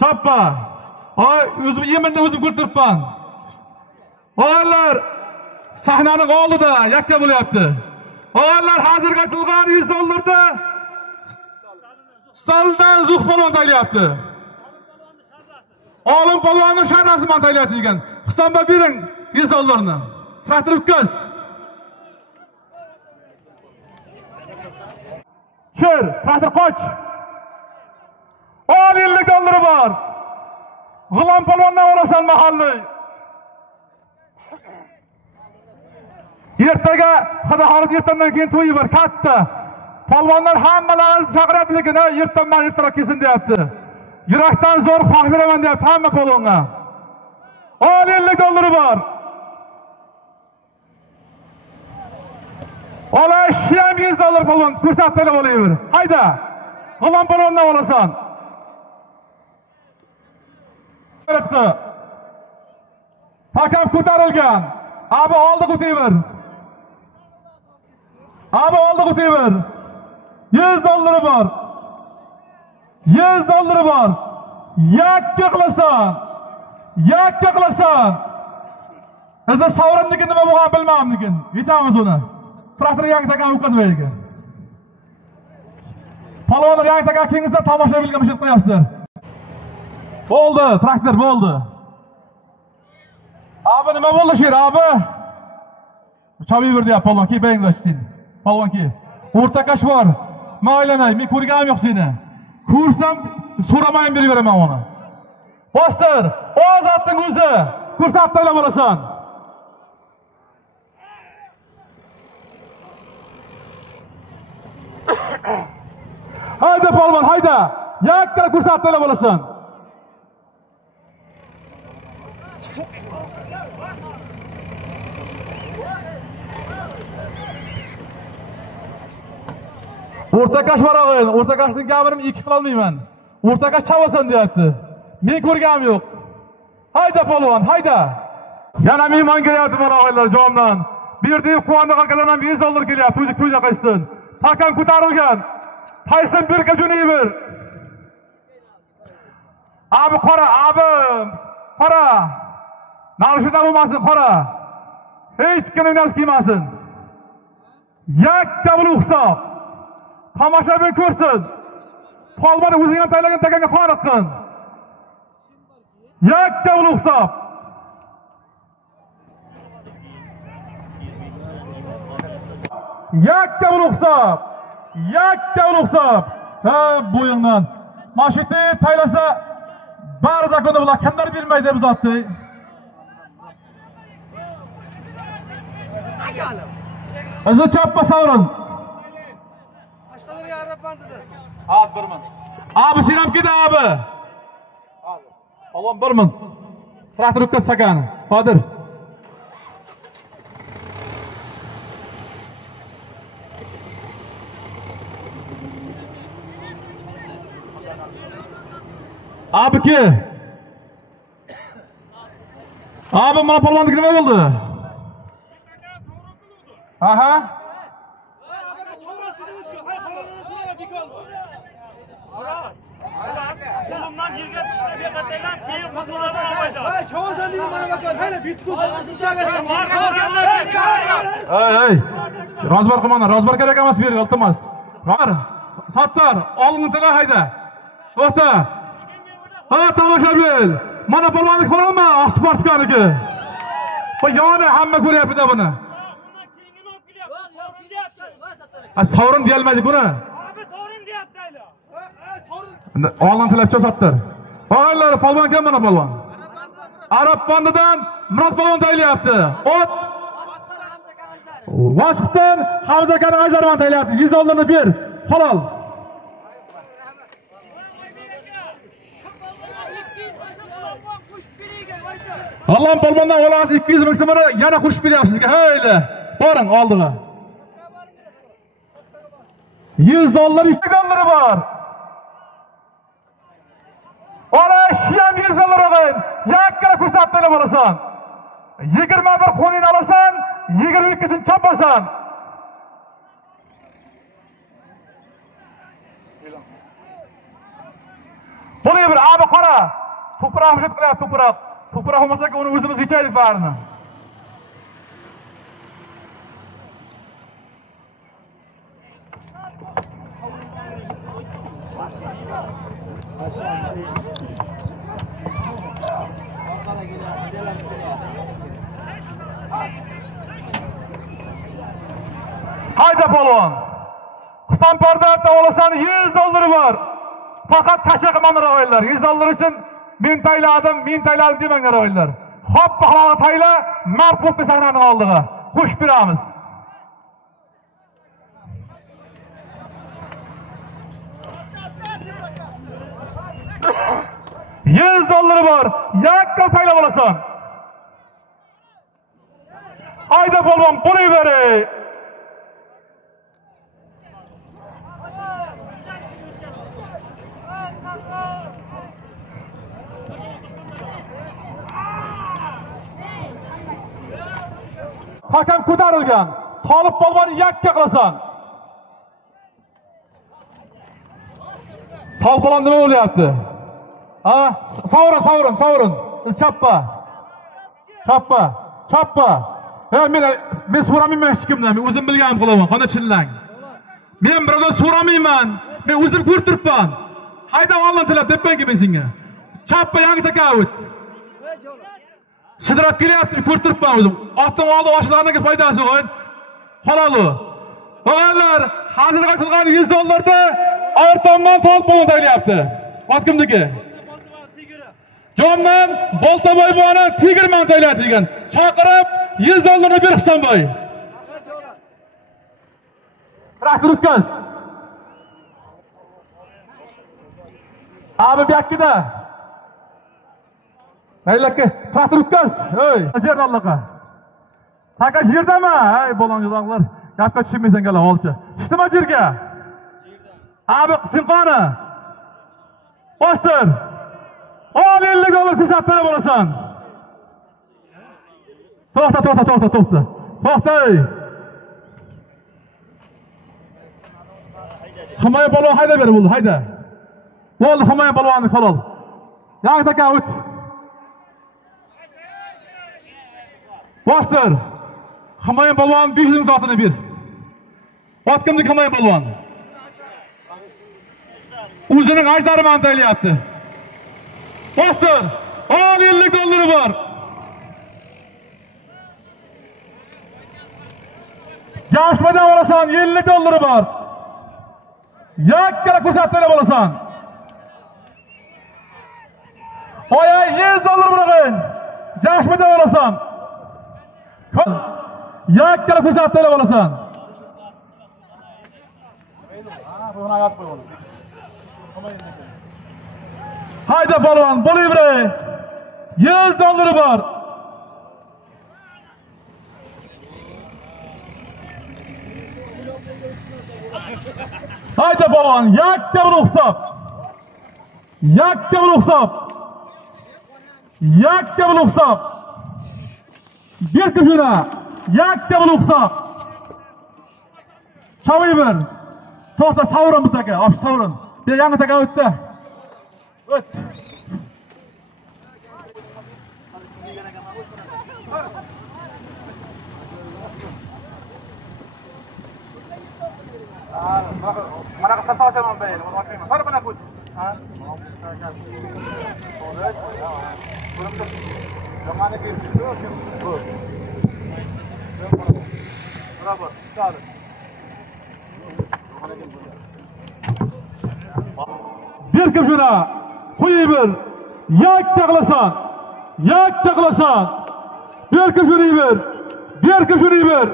Chappa. O'zim yeminda o'zim ko'rtiribman. Og'aylar, sahnaning oldida yakka bo'lyapti. Og'aylar, hozirga aytilgan 100 dollarda Saldan Zuh polvon tayyorlayapti. Olim polvonning sharrasi bilan tayyorlayapti degan. Hisobga bering 100 dollarni. Traktor ukkas. Sher, traktor qoch. 50 dollar bor. G'ulom polvondan olasan mahalliy. Ertaga xudo xohlasa ertandan keyin to'yi bor, katta. Polvonlar hammalaringiz chaqiryapti, lekin ertandan ertaroq kelsin deyapti. Yurakdan zo'r xoh beraman deyapti hamma polvonga. 50 dollar bor. Olash ham 100 dollar polvon, ko'rsatib to'lab olaver. Hayda. G'ulom polvondan olasan. Hakam ko'tarilgan. Abi oldi ko'tayver. 100 dollar bor. 100 dollar bor. Yakka qilasan. Siz savrindagi nima bo'lgan bilmayman. Yechamiz uni. Traktor yangi takan o'tkazmaydi. Polvonlar yangi takan kengizda tomoshabinga mishit qo'yapsizlar. Bo'ldi, traktor bo'ldi. Abi nima bo'ldi sher abi? Chabiy bir deyapti polvon, ki benglash polvon ki. O'rtakash bor. Men o'ylamay, men ko'rganim yo'q seni. Ko'rsam so'ramayim beraveraman uni. Bostir, ovoz atding o'zi. Ko'rsatib to'lab olasan. Hayda polvon, hayda. Yakka ko'rsatib to'lab olasan. O'rtakash var og'in. O'rtakashning gapirini ikki qila olmayman. O'rtakash chavasan deyapti. Men ko'rganim yo'q. Hayda polvon, hayda. Yana mehmon kelyapti mana og'aylar jomdan. Bu yerda quvondiq akalardan $100 kelyapti. To'yda qaytsin. Takam ko'tarilgan. Tayson Berka Juniver. Abi qora, abi. Qora. Narishida bo'lmasin, qora. Hech kimning narsa kelmasin. Yakka bo'lib hisob. Tomoshabin ko'rsin. Polvon o'zing ham taylagan takanga qoniq qil. Yakka bo'lib hisob. Yakka bo'lib hisob. Yakka bo'lib hisob. Ha, bo'yindan. Mashiti taylasa bari zakonda bular kimlar bermaydi deb uzatdi. O'zi chappa savrin. Az 1 ming. Abi sen ham ket abi. Alom 1 ming. Traktor o'tkaz sakani. Qodir. Abi ki. Abi mana polvonlik nima bo'ldi? Aha. Hey, rozbor qilmanglar, rozbor kerak emas, ber, iltimos. Qar, Sattar, oldin tila hayda. O'ta. Ha, tomoshabin. Mana polvonlik qilamanmi? Sportkaniki. Bu yoni hamma ko'ryapti buni. Sovrin deyolmaydi buni. Abi sovrin deyapti ayla. Oldin tilabcha Sattar. Oylar polvon kim mana polvon? Arab bandidan Murod polvon taylayapti. Ot Vasqdan Hamza aka Ajdarman taylayapti. $100 ber. Halol. Alloh polvondan olasiz 200 ming so'mni yana qo'shib beryapsiz sizga. Hayli. Boring oldiga. $100 $2 bor. Ola shiyam $100 og'in. Yakkala ko'rsatib olasan. 21 qo'nin olasan, 22-sini chopasan. Bo'ling bir abi qara. To'proq hujjat qilyapti, to'proq. To'proq olmasa uni o'zimiz yechaylik barini. Hayda polvon. Hisoblarda olasan $100 bor. Faqat tasha qilmanglar o'g'illar. $100 uchun men tayladim demanglar o'g'illar. Xo'p, paxloni tayla, mard bo'lib sahnaning oldiga. Qo'shib beramiz. $100 bor. Yakka taylab olasan. Hayda polvon, bo'layveri. Hakam ko'tarilgan. Tolib polvonni yakka qilasan. Tolib polvon nima bo'lyapti? Ha, sovrin. Chappa. Ha, men so'ramayman hech kimdan. Men o'zim bilganim qilaman. Qana chillang. Men birodan so'ramayman. Men o'zim ko'rib turibman. Hayda ollan tilab debmanki men senga. Chappa yangi takavut. Sidrab kelyapti, ko'rib turibman o'zim. Otning oldi oshlarga foydasi yo'q. Halol. O'g'illar, hozir qaytilgan $100 da ortomdan tolib polvon taylayapti. Ot kimniki? Jomdan Boltaboy buvani Tigerman taylayapti degan. Chaqirib $100 ber Husanboy. Traktor o'tkaz. Abi bu yoqda. Maylakka traktor utkaz. Ey, yerdan Allah'a. Taka yerdami? Ey, bolonjo'lar. Gapga tushmaysan gala olchi. Tishdimi yerga? Abi Sinqoni. Bostir. Ol $50 ko'rsatib bo'lasan. To'xta. To'xta. Himoya balon hayda ber bo'ldi, hayda. Bo'ldi, himoya balonni halol. Yangi taka o't. Bostir. Himoya balon 500 zotini ber. Otqimni himoya balon. O'zining ajdari mantaylayapti. Bostir. Ol $50 bor. Jamshiddan olasan $50 bor. Yakkara ko'rsatib olasan. Oya $100 bırakın. Jamshiddan olasan. Yakkara ko'rsatib olasan. Hayda balon, bo'laver. $100 bor. Hayda balon, yakka bir o'xsab. Bir kujuna, yakka bir o'xsab. Chavayver. To'xta, savrin bu taka, op savrin. Bir yangi taka o'tdi. O't. Mana qasam tashaman bayil, mana qasam. Sar bana ko'ch. Ha? Zamana keldi. Bravo. Sağ bir kujuna, qo'yib yakka qilasan. Bir kujuna ber.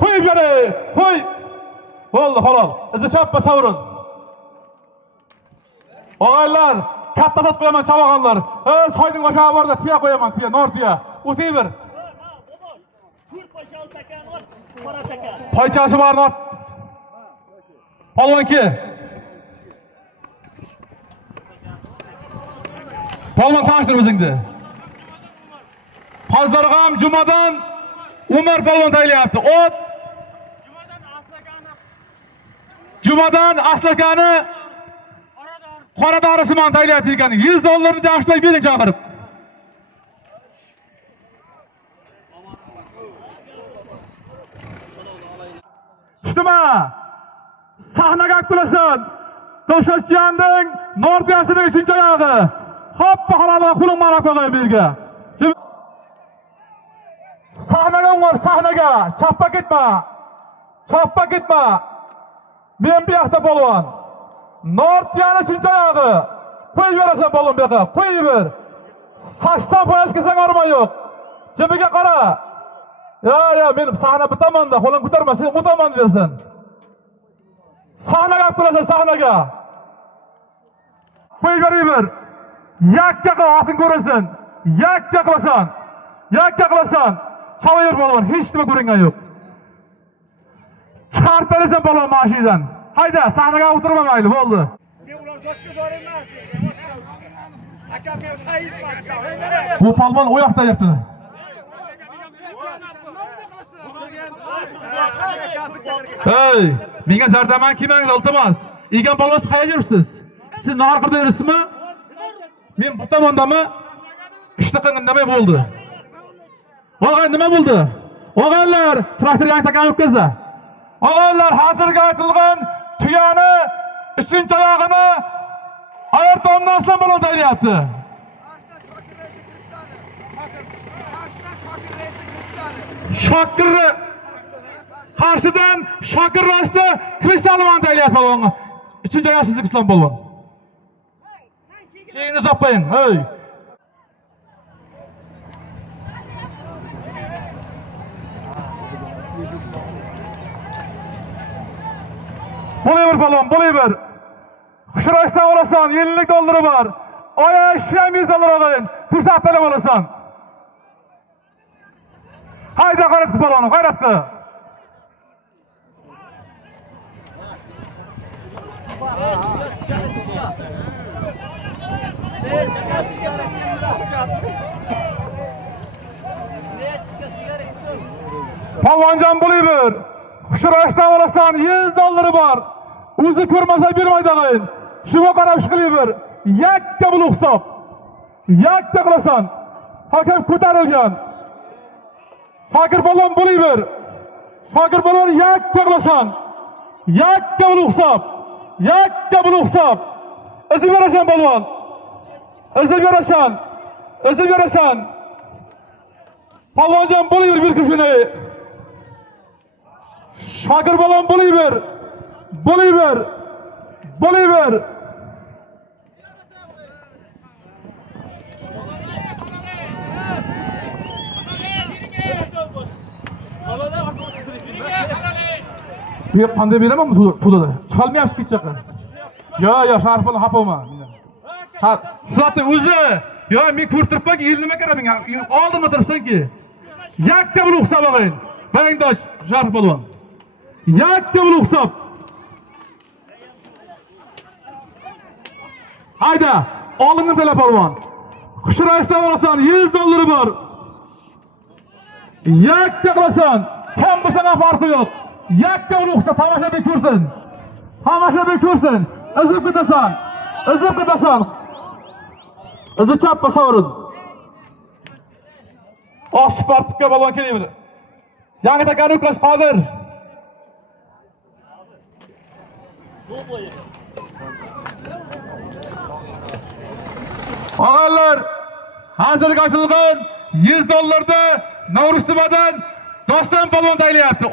Qo'yib yana, qo'y. Bo'ldi, halol. Izni chappa savrin. Og'aylar, katta sot qo'yaman chavag'anlar. Soyning boshog'i borda tiya qo'yaman, tiya, nor tiya. O'tayver. Poychasi bor not. Polvonki. Polvon tanishtir o'zingni. Hozirg'am jumadan Umar polvon taylayapti. Ot. Jumadan Aslakani qoradorisiman taylayapti ekan. $100 ni jamshidga bering chaqirib. Tushdimi? Sahnaga qilasan. To'shachyanning Nordiyasining 3-oyog'i. Hoppa halolga qo'ling mana qo'yay bu yerga. Sahnaga o'ngor, sahnaga. Chappa ketma. Men bu yoqda polvon. Nordiyani 3-oyog'i. Qo'yib berasan polvon bu yoqqa. Qo'yib ber. 80% qilsang orma yo'q. Jibiga qara. Ya, benim sahna bu tomonda, qo'ling ko'tarma, sen bu tomonda bersan. Sahnaga qilasan, sahnaga. Qo'yib beraver. Yakka qilib ko'rasan. Yakka qilasan. Chavayer polvon, hech nima ko'ringan yo'q. Chiqartirasan polvon mashidan. Hayda, sahnaga o'tirma mayli, bo'ldi. Bu polvon o yoqda yapti. Hey, menga zardaman kiymangiz iltimos. Egan polvon qayerga yuribsiz? Siz nahar qilib yuribsizmi? Men bu tomondami? Ishtiqingim nima bo'ldi? Og'ay, nima bo'ldi? Og'aylar, traktor yangi takan o'tkazdi. Og'aylar, hozirga aytilgan tuyani 3-oyog'ini ayartomdan aslan polvon taylayapti. Shokir qarshidan Shokir rosti Kristalman taylayapti polvonga. 3-oyoq sizni Islom polvon. Keyingiz qo'ying, hey. Bo'laver polvon, bo'laver. Xushroqsan olasan, $50 bor. Oya işlemiz alırağın. Kursat belim olasın. Haydi gayretli balonu, gayretli. Çıka sigara çıka. Çıka sigara çıka. Çıka sigara çıka. Palvancan Buluyver. Şurayıştan olasan 100 doları var. Uzu kurmasa bir maydağın. Şuna qarab şıqılıver. Yakka bul uqsab. Yakka qılasan. Hakem ko'tarilgan. Fakir Palvan Buluyver. Fakir Palvan yakka qılasan. Yakka bul uqsab. Yakka bul uqsab. Izib berasan Palvan. Izib berasan. Izib berasan. Palvancan Buluyver bir kişini. Fakir Palvan Buluyver. Buluyver. Buluyver. Bir qanday beraman bu pulda? Chiqolmayapsiz ketchaqa. Ya, Sharifxon xafa bo'lma. Ha, shularni o'zi, yo men ko'rtiribman, el nima kerak menga? Oldimda turibsan-ki. Yakka bul hisob og'ayin. Bangdosh Sharifxon. Yakka bul hisob. Hayda, oldingdan tala polvon. Qushirashdan olasan 100 dollar bor. Yakka qilasan, kam bo'lsa farqi yo'q. Yakka ruxsa tomoshabin ko'rsin. Tomoshabin ko'rsin. Izib ketasan. Izib ketasan. Izi chappa sovrin. Sportga balon kelyapti. Yangi takani uklas Qodir. Og'aylar, hozirgi ochilgan 100 dollarda Navro'ztubadan Doston polvon taylayapti.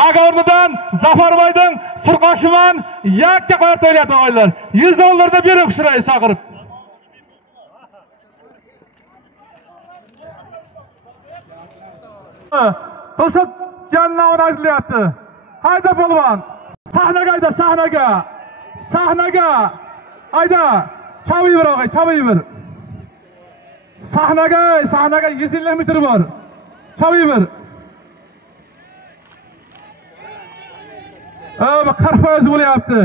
Nagornidan Zafarboydan Surqoshiman yakka qo'yib taylayapti og'aylar. 100 dollarda bering Xushray chaqirib. To'shab jannat aytilyapti. Hayda polvon. Sahnaga hayda, sahnaga. Sahnaga. Hayda. Chaviver og'ay, chaviver. Sahnaga 150 metr bor. Chaviver. Bak 40% bo'lyapti.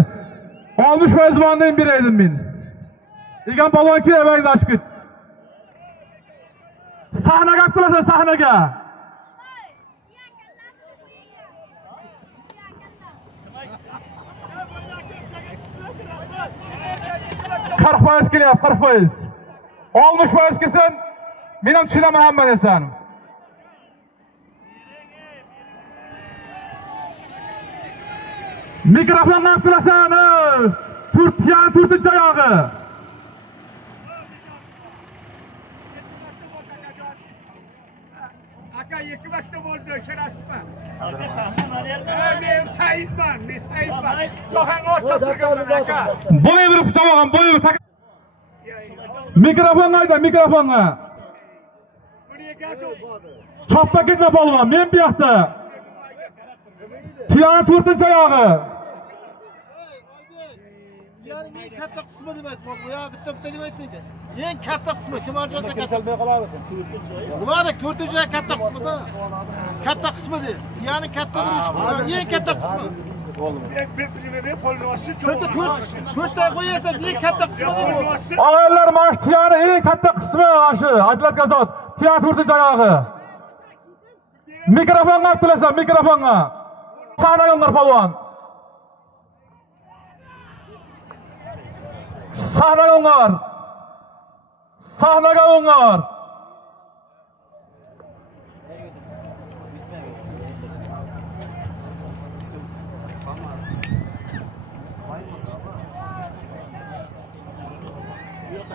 60% bandan beraydim men. Degan polvon ki evagida ochib ket. Sahnaga qilasan, sahnaga. %40 kelyapti, 40%. 60% kelsin, men ham tushunaman hamma narsani. Mikrofonni qilasan, to'rtinchi oyog'i. Aka 2 vaqtda bo'ldi, sharafman. Men Saidman. Yo'q, o'tda turganman aka. Bo'layverib tamog'im, bo'layverib. Mikrofon qayda, mikrofonga. Choppa ketma polvon, men bu yoqda. Tuyani to'rtinchi oyog'i. Yani en katta qismi deb aytmoq. Bu yoq bitta deb aytdingiz. En katta qismi kim ajratsa katta. Bularning to'rtinchi katta qismida. Katta qismi deb. Yani katta bir en katta qismi. To'rtta qo'yasiz, en katta qismi deb. Og'aylar, mana shu tuyani eng katta qismi shu. Ajlatgan zot. Tuyani to'rtinchi oyog'i. Mikrofonga qilasan, mikrofonga. Sahnaga o'ng'ar polvon. Sahnaga o'ng'ar. Sahnaga o'ng'ar.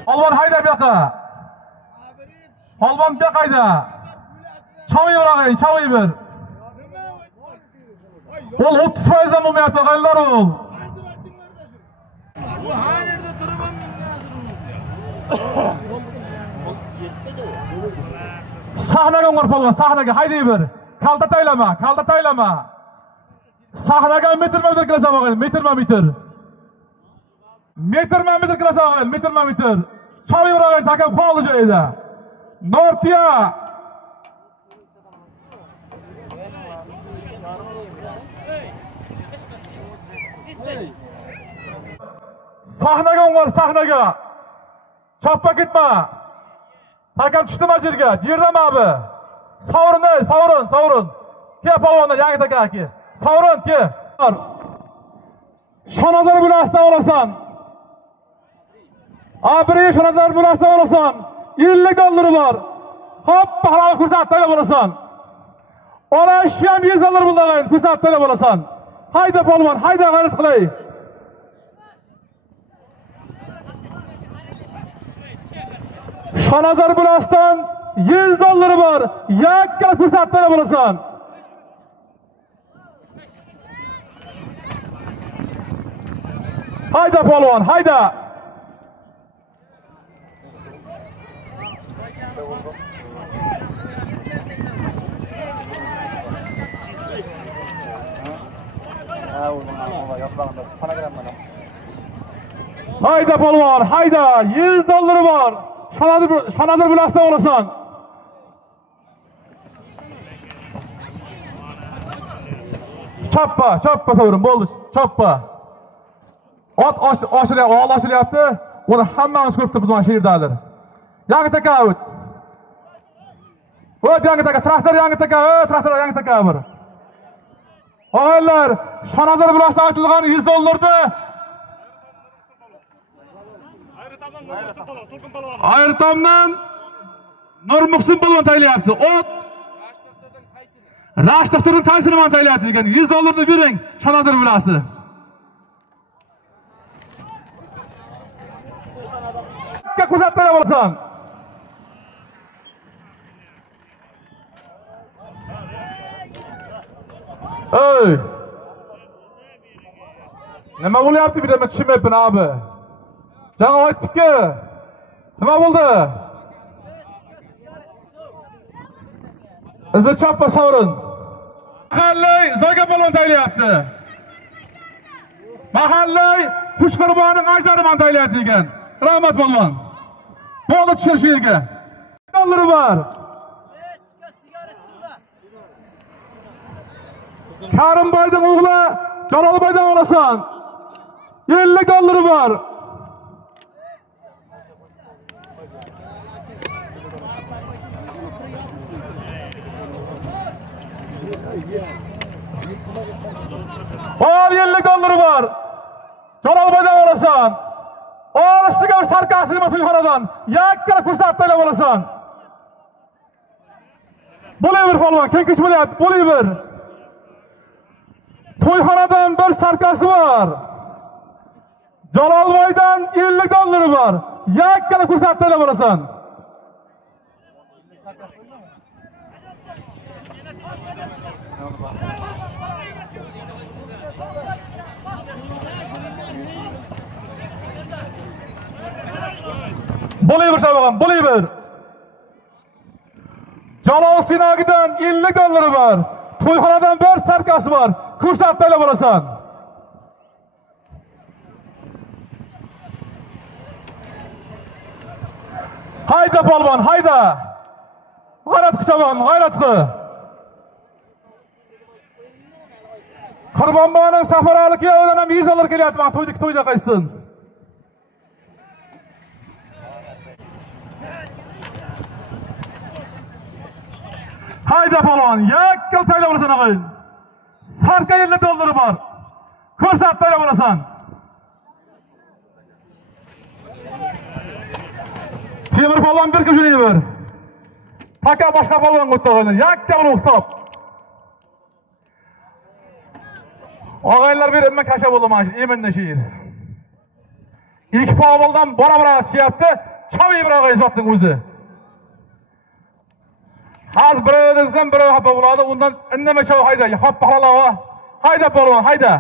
Polvon hayda bu yoqqa. Polvon bu yoqqa hayda. Chaviver og'ay, chaviver. Ol 30% bo'lmayapti og'aylar ol. Bu har yerda turaman Sahnaga o'ng'ar polvon, sahnaga haydayver. Kalta taylama. Sahnaga metrma qilasan og'ay, metrma. Metre kılasan, metre. Çavı bırakın takım pahalı şeyde. Nortiya. Sahnaga var, sahnaga. Çappa gitme. Takım çıktı mı jirga? Jirdan abi. Savurun. Ke palvonlar yangi taka ki. Savurun ke. Şanazar bulasdan olasan. Abire şanazar bulasdan olasan. $50 var. Hop halal kursatda olasan. Ona şiyam $100 buldağın kursatda olasan. Hayda palvon, hayda gayret qilay. Şanazar bulasdan $100 var. Yakkala kursatda olasan. Hayda polvon, hayda. Hayda polvon, hayda. $100 var. Şanadır bulasdan olasan. Çappa savurun, boldu, çappa. Ot aşılayaptı. Onu hammamiz ko'rib turibmiz mana shu yerdalar. Yangi taka o't. O't yangi taka, traktor yangi taka, traktor yangi taka bir. Og'aylar, Shonazar bulasdan aytilgan $100'di. Ayrtomdan Nurmuhsin polvon taylayapti. Ot Rash doktorning taysini man taylayapti degan $100 bering Shonazar bulasi. Kursatda bo'lasan. Ey! Nima bo'lyapti bir dema tushunmayapman abi. Janob aytdik-ku. Nima bo'ldi? Izi choppa sovrin. Mahallay zoga polvon taylayapti. Mahallay Xushqurboning ajdari man taylayapti degan. Rahmat polvon. Bo'ldi tushirish yerga. $1 var. Karimboyning o'g'li Jalolboydan olasan. $50 var. Al $50 var. Jalolboydan olasan. Al ustiga sarkasini to'yxonadan. Yakkala kursatda bo'lasan. Bo'layver polvon, keng-kech bo'lyapti, bo'layver. To'yxonadan bir sarkasi var. Jalolboydan $50 var. Yakkala kursatda bo'lasan. Bo'layver shabag'am, bo'layver. Jalol Sinogidan $50 var. To'yxonadan bir sarkasi var. Kursatda bo'lasan. Hayda polvon, hayda. G'ayrat qil shabag'am, g'ayrat qil. Qurbonboyning safaralik yo'lidan ham $100 kelyapti. Men to'yda qaytsin. Hayda polvon, yakkal tayla bo'lasan og'ayin. Sarka $50 bor. Ko'rsat tayla bo'lasan. Temir polvon bir kujini ber. Taka boshqa polvon o'tdi, yakkal hisob. Og'aylar bir imma kasha bo'ldi mana shu Eminda she'r. Ikki polvondan bora-bora tushyapti. Chavi bir og'ay zotning o'zi. Az birovdan birov xafa bo'ladi, undan indama chav hayda, xappa halova. Hayda polvon, hayda.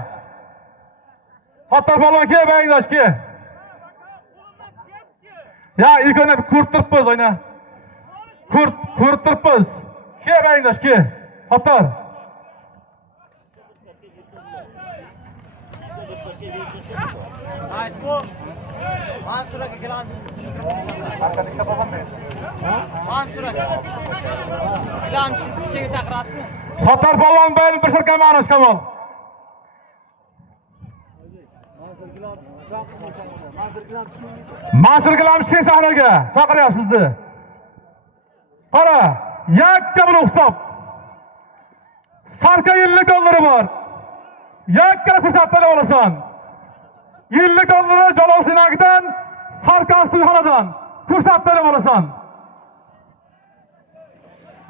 Hattar polvon ke, bayingdash ke. Ya, ikona kurt turibmiz, oyna. Kurt turibmiz. Ke bayingdash ke. Hattar. Nice bu. Mansur aka kelamiz. Mansur aka. Kelamiz, ishga chaqirasizmi? Sattar polvon bilan bir sirka ma'nosh kamol. Mansur Gilamshkin sahnaga chaqiryapsiz sizni. Qara, yakka bir hisob. Sarka $50 bor. Yakka ko'rsatib olasan. $50 Jalol Sinakdan, Sarka Suyxonadan ko'rsatib olasan.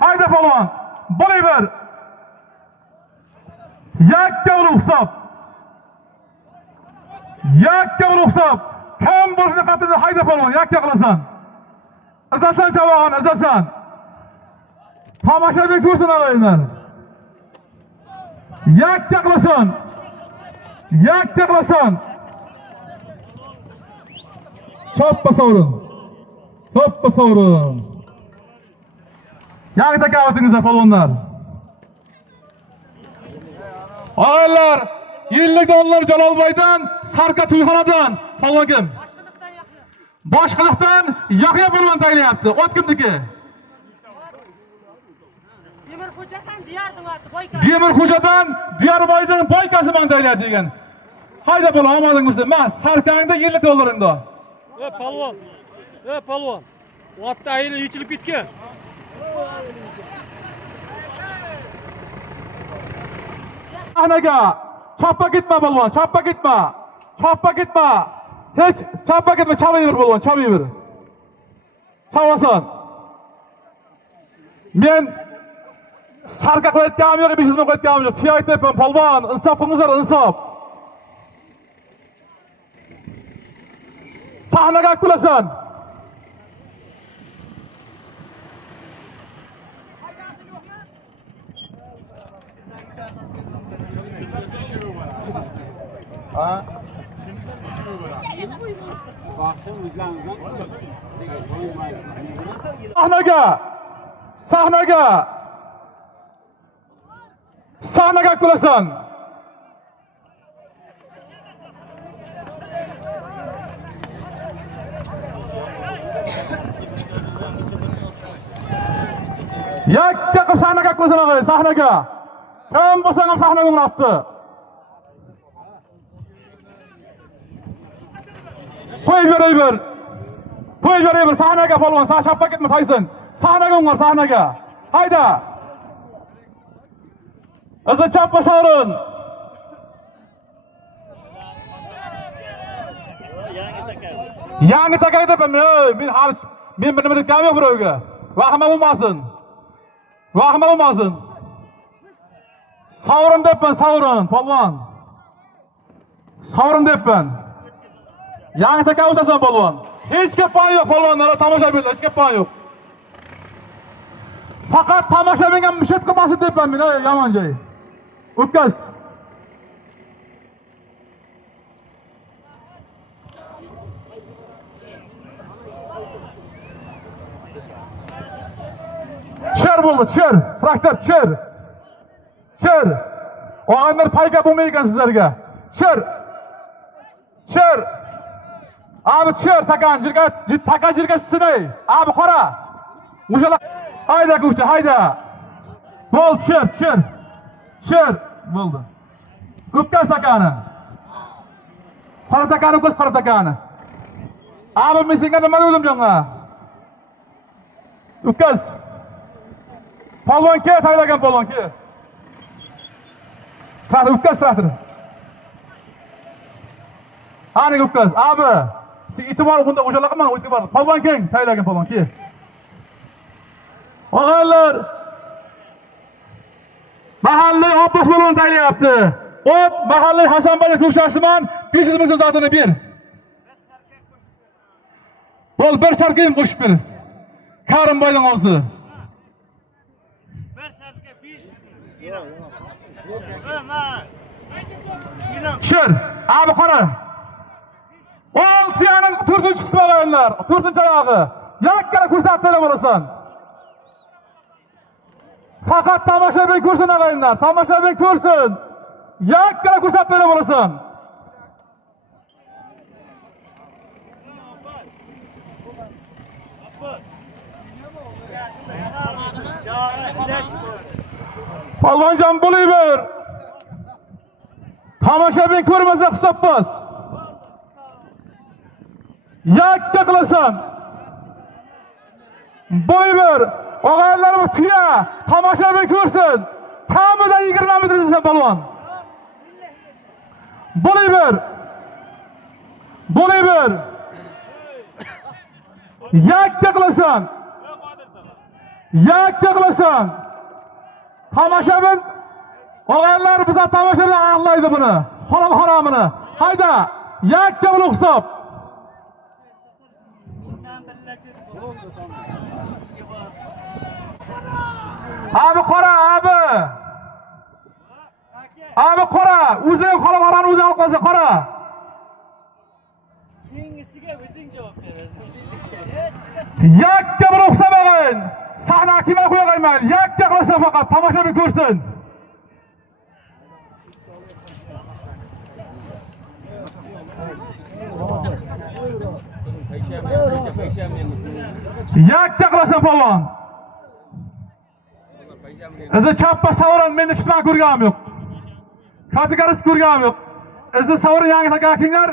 Hayda polvon, bo'layver. Yakka bir hisob. Yakka bir hisob. Kim bo'lsa qatida hayda polvon, yakka qilasan. Izasan chavog'on, izasan. Tomoshabin ko'rsin olaylar. Yakka qilasan. Yakka qilasan. Choppa sovrin. Choppa sovrin. Yangi takavatingizlar polvonlar. Olaylar, $50 Jalolboydan, Sarka Tuyxonadan polvon kim? Boshqiliqdan Yahyo polvon tayinlayapti. Ot kimniki? Demirxo'jadan Diyorboydan boykasi men tayinlayapti degan. Hayda polvon, omadingizmi? Men Sarkangda $50 indi. Polvon. Polvon. Otda ayili yechilib ketgan. Sahnaga choppa ketma polvon, choppa ketma. Choppa ketma. Hech choppa ketma, chamayver polvon, chamayver. Chavasan. Men Sarka qo'yatganim yo'q, 500 ming qo'yatganim yo'q. Tiy aytayapman polvon, insof qilingizlar, insof. Sahnaga kulasan. Sahnaga kulasan. Yakka qilib sahnaga kulasan og'ay, sahnaga. Kim bo'lsang ham sahnaga urapti. Qo'yib berayver. Qo'yib berayver sahnaga polvon, sah chappa ketma Tayson. Sahnaga ungar, sahnaga. Hayda. Azza chappa sovrin. Yangi takay depman. Men bir nima degim yo'q birovga. Vahma bo'lmasin. Vahma bo'lmasin. Sovrin depman, sovrin polvon. Sovrin depman. Yangi takay o'tasan polvon. Hech gapon yo'q polvonlar, tomoshabinlar, hech gapon yo'q. Faqat tomoshabinga mushat qilmasin depman men, yomon joy. O'tkaz. Cher bo'ldi, cher. Traktor cher. Cher. Og'aylar payga bo'lmaygan sizlarga. Cher. Cher. Abi cher takan jirga, taka jirga sinay. Abi qora. O'shalar hayda ko'cha, hayda. Bo'l cher, cher. Cher bo'ldi. O'tkaz takani. Qora takani, o'tkaz qora takani. Abi men senga nima dedim jonga? O'tkaz. Polvon ke, taylagan polvon ke. Traktor o'tkaz traktor. Ani o'tkaz. Abi, sen e'tibor bunda o'shalar qilma, e'tibor. Polvon keng, taylagan polvon ke. Og'aylar. Mahalliy Abbos polvon taylayapti. Ot mahalliy Hasanboy ko'shasiman 500 ming zotini ber. Bo'l bir sarkayim qo'shib ber. Karimboydan olsa. Shir, abi qara. 6 yaning 4-chi qismi olaylar. 4-chi oyog'i. Yakkara ko'rsatib olasan. Faqat tomoshabin ko'rsin olaylar. Tomoshabin ko'rsin. Yakkara ko'rsatib olasan. Polvonjon bo'layver. Tomoshabin ko'rmasa hisobmas. Yakka qilasan. Bo'layver. Og'aylarimiz tuya, tomoshabin ko'rsin. Kamida 20 metr desa polvon. Bo'layver. Bo'layver. Yakka qilasan. Yakka qilasan. Tomoshabin og'aylar biza tomoshabin aqlaydi buni. Halol haromini. Hayda. Yakka bo'lib hisob. Abi qora, abi. Abi qora, o'zing halol haromni o'zing olib qolsa qora. Kengisiga o'zing javob berasan. Yakka bo'lib hisobag'in. Sahna kimga qo'yayman? Yakka qilasan faqat tomoshabin ko'rsin. Yakka qilasan polvon. Izi chappa savran meni kishman ko'rganim yo'q. Kategoris ko'rganim yo'q. Izi savran yangi takakinglar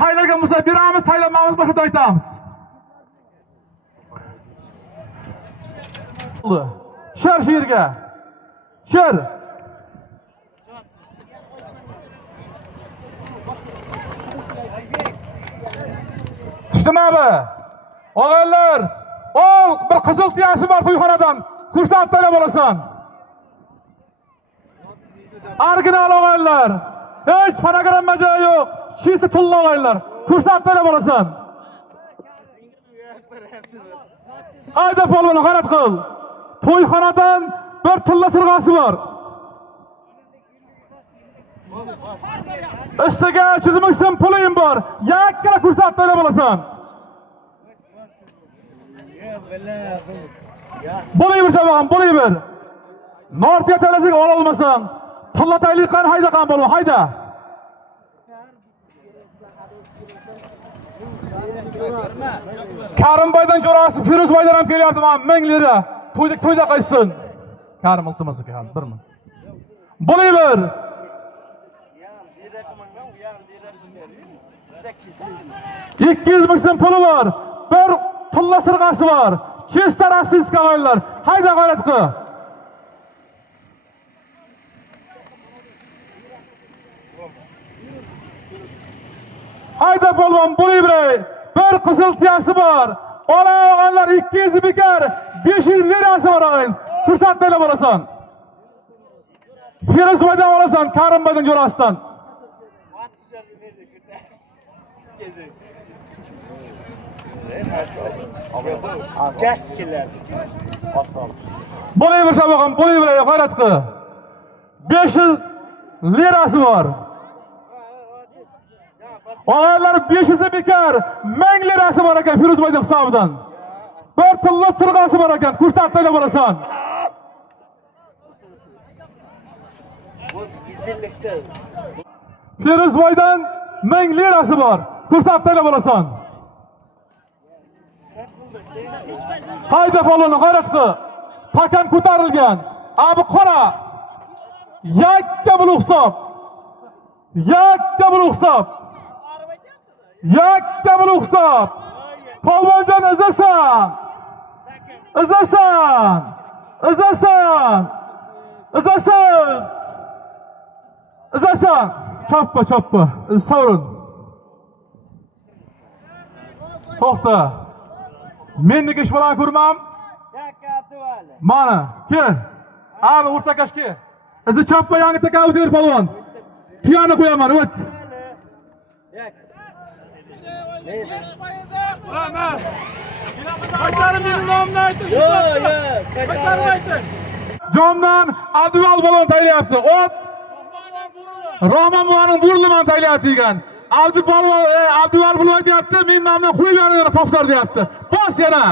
taylagan bo'lsa beramiz, taylamamiz boshqa aytamiz. Shir yerga. Shir. Tushdimi abi? Og'aylar, ol bir qizil tiyasi bor to'yxonadan. Kursat talab olasan. Original og'aylar. Hech fonogramma joyi yo'q. Chisi tulla og'aylar. Kursat talab olasan. Hayda polvon g'arat qil. To'yxonadan bir tilla sirg'asi bor. Ustiga chizimiq sim pulim bor. Yakkala kursat talab olasan. Bo'layver shabag'im, bo'layver. Nortiya talasiga ola olmasang, tillataylik qan hayda qan bo'lma, hayda. Karimboydan jo'rasi Firuzboydan ham kelyapti, men 1000 lira. To'yda qaytsin. Karim iltimosiga ham 1 ming. Bo'layver. 200 ming so'm puli bor. Bir tilla sirg'asi bor. Chester assiz kavaylar. Hayda g'ayrat qil. Hayda polvon bo'layver. Bir qizil tiyasi bor. Ola og'anlar 200 bekar, 500 lirasi bor og'ayn. Kursat talab olasan. Firuzboydan olasan, Karimboydan jo'rasidan. Bo'layver shabag'im, bo'layver, g'ayrat qil. 500 lirasi bor. Og'aylar 500 bekar, 1000 lirasi bor ekan Firuzboydan hisobidan. Bir tilla sirg'asi bor ekan, kursat talab olasan. Firuzboydan 1000 lirasi bor. Kursat talab olasan. Hayda polvon g'ayrat qil. Takan ko'tarilgan. Abi qora. Yakka bo'lib hisob. Yakka bo'lib hisob. Yakka bo'lib hisob. Polvonjon izasan. Izasan. Izasan. Izasan. Izasan. Choppa. So'rin. To'xta. Mendagi ish bilan ko'rmam. Mana, kel. Abi o'rtakash kel. Izi choppa yangi takavut ber polvon. Piyani qo'yaman, o't. Qaytarim mening nomimni ayting. Qaytarim ayting. Jomdan Abduval polvon taylayapti. Ot. Rahmon buvaning burliman taylayapti degan. Abduval polvon aytayapti, men nomimni qo'yib yana poftar deyapti. Bos yana.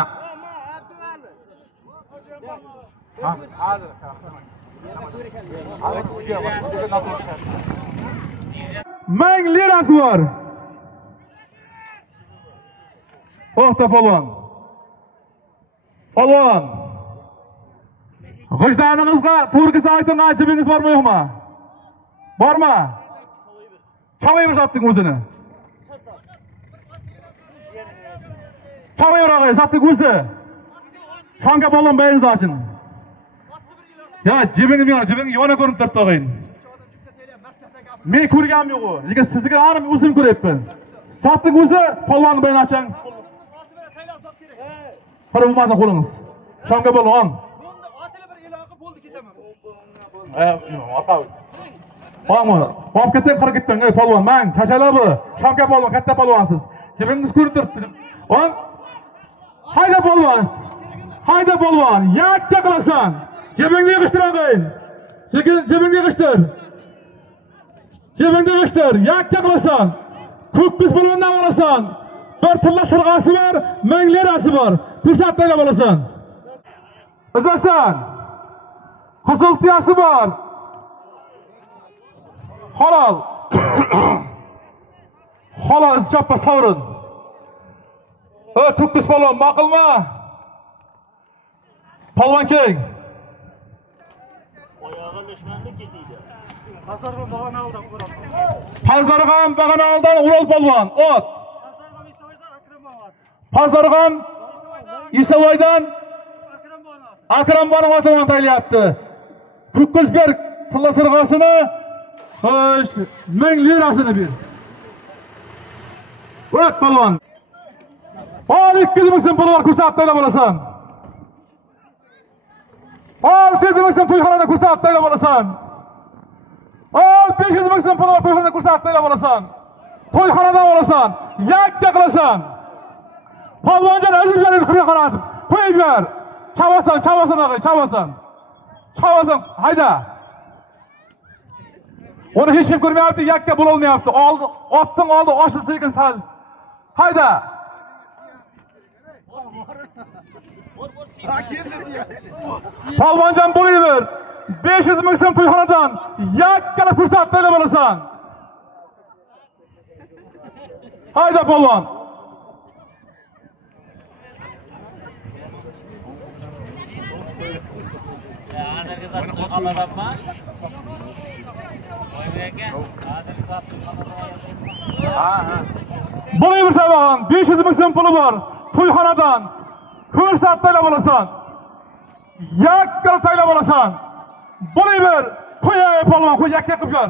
Ming lirasi bor. To'xta polvon. Polvon. G'ijdaningizga to'g'ri ayting, ajibingiz bormi yo'qmi? Bormi? Chavayver satding o'zini. Chavayver og'ay, satding o'zi. Shonga polvon bayingizni oching. Ya, jibingni yana ko'rinib turibdi og'ayin. Men ko'rganim yo'q. Lekin sizga arim o'zim ko'ryapman. Satding o'zi, polvonni bayini oching. Qara bo'lmasa qo'lingiz. Shonga polvon. Polvon, olib ketgan qirib ketding, ey polvon, men chachalab bu. Shomga polvon, katta polvonsiz. Jibingiz ko'rib turibdi. On. Hayda polvon. Hayda polvon, yakka qilasan. Jibingni yig'ishtir og'ayin. Jibingni yig'ishtir. Jibingni yig'ishtir, yakka qilasan. Ko'kkiz polvondan olasan. Bir tilla sirg'asi bor, 1000 lirasi bor. Ko'rsatib olasan. Izasan. Qizil tiyasi bor. Halol. Halol choppa sovrin. To'kkiz polvon, ma'qulmi? Polvon keng. Oyog'i dushmanlik ketdi. Pazarga bag'ana oldan Ural. Pazarg'am bag'ana oldan Ural polvon. Ot. Pazarga Isovoydan Akram Bonov otini taylayapti. To'kkiz bir tilla sirg'asini, 1000 lirasini ber. O't polvon. Ol 200 ming so'm pul bor, ko'rsatib taylab olasan. Ol 300 ming so'm to'yxonada ko'rsatib taylab olasan. Ol 500 ming so'm pul bor, to'yxonada ko'rsatib taylab olasan. To'yxonadan olasan, yakka qilasan. Polvonjon o'zing berib qirga qaratib, qo'yib ber. Chavasan og'ay, chavasan. Hayda. Uni hech kim ko'rmayapti, yakka bo'la olmayapti. Otning oldi oshilsa ekan sal. Hayda. Polvonjon bo'laver. 500 ming so'm to'yxonadan yakkala ko'rsatib taylab olasan. Hayda polvon. Hozirgi zotni qo'llanapmi? Voyga ekan. Hozirgi zotni qo'llanapmi? Bo'laver sabahon, 500 ming so'm puli bor. To'yxonadan ko'rsatib taylab olasan. Yakkala taylab olasan. Bo'laver. Qo'yay polvon, qo'y yakka qilib ber.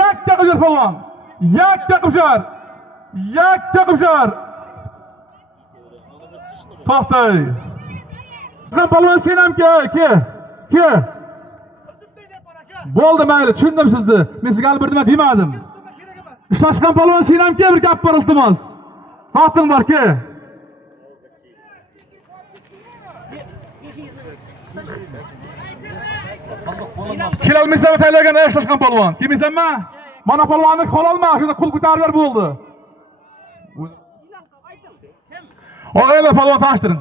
Yakka qilib ber polvon. Yakka qilib ber. Yakka qilib ber. To'xtay. Sizlar polvon sen ham ke. Bo'ldi mayli, tushundim sizni. Men sizga hali bir nima demadim. Ishlashgan polvon sen ham ke, bir gap bor iltimos. Soating bor ke. Kelolmaysan taylagan ishlashgan polvon. Kelmaysanmi? Mana polvonni qololma, shunda qo'l ko'tarib ber bo'ldi. O'g'aylar polvon tanishtiring.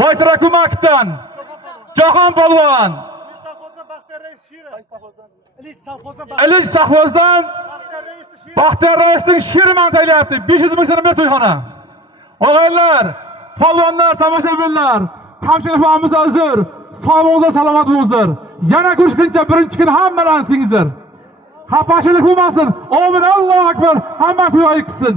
Boytira Kumakdan. Jahon polvon. Ilich Sahvozdan Baxtiyor Raisning shirman taylayapti. 500 ming so'm ber to'yxona. O'g'aylar, polvonlar, tomoshabinlar, hamshirafamiz hozir, sog'lig'ingizlar, salomat bo'lingizlar. Yana ko'rishguncha birinchi kun hammalaringiz kengizlar. Xafachilik bo'lmasin. Amin, Allohu akbar. Hamma to'y qilsin.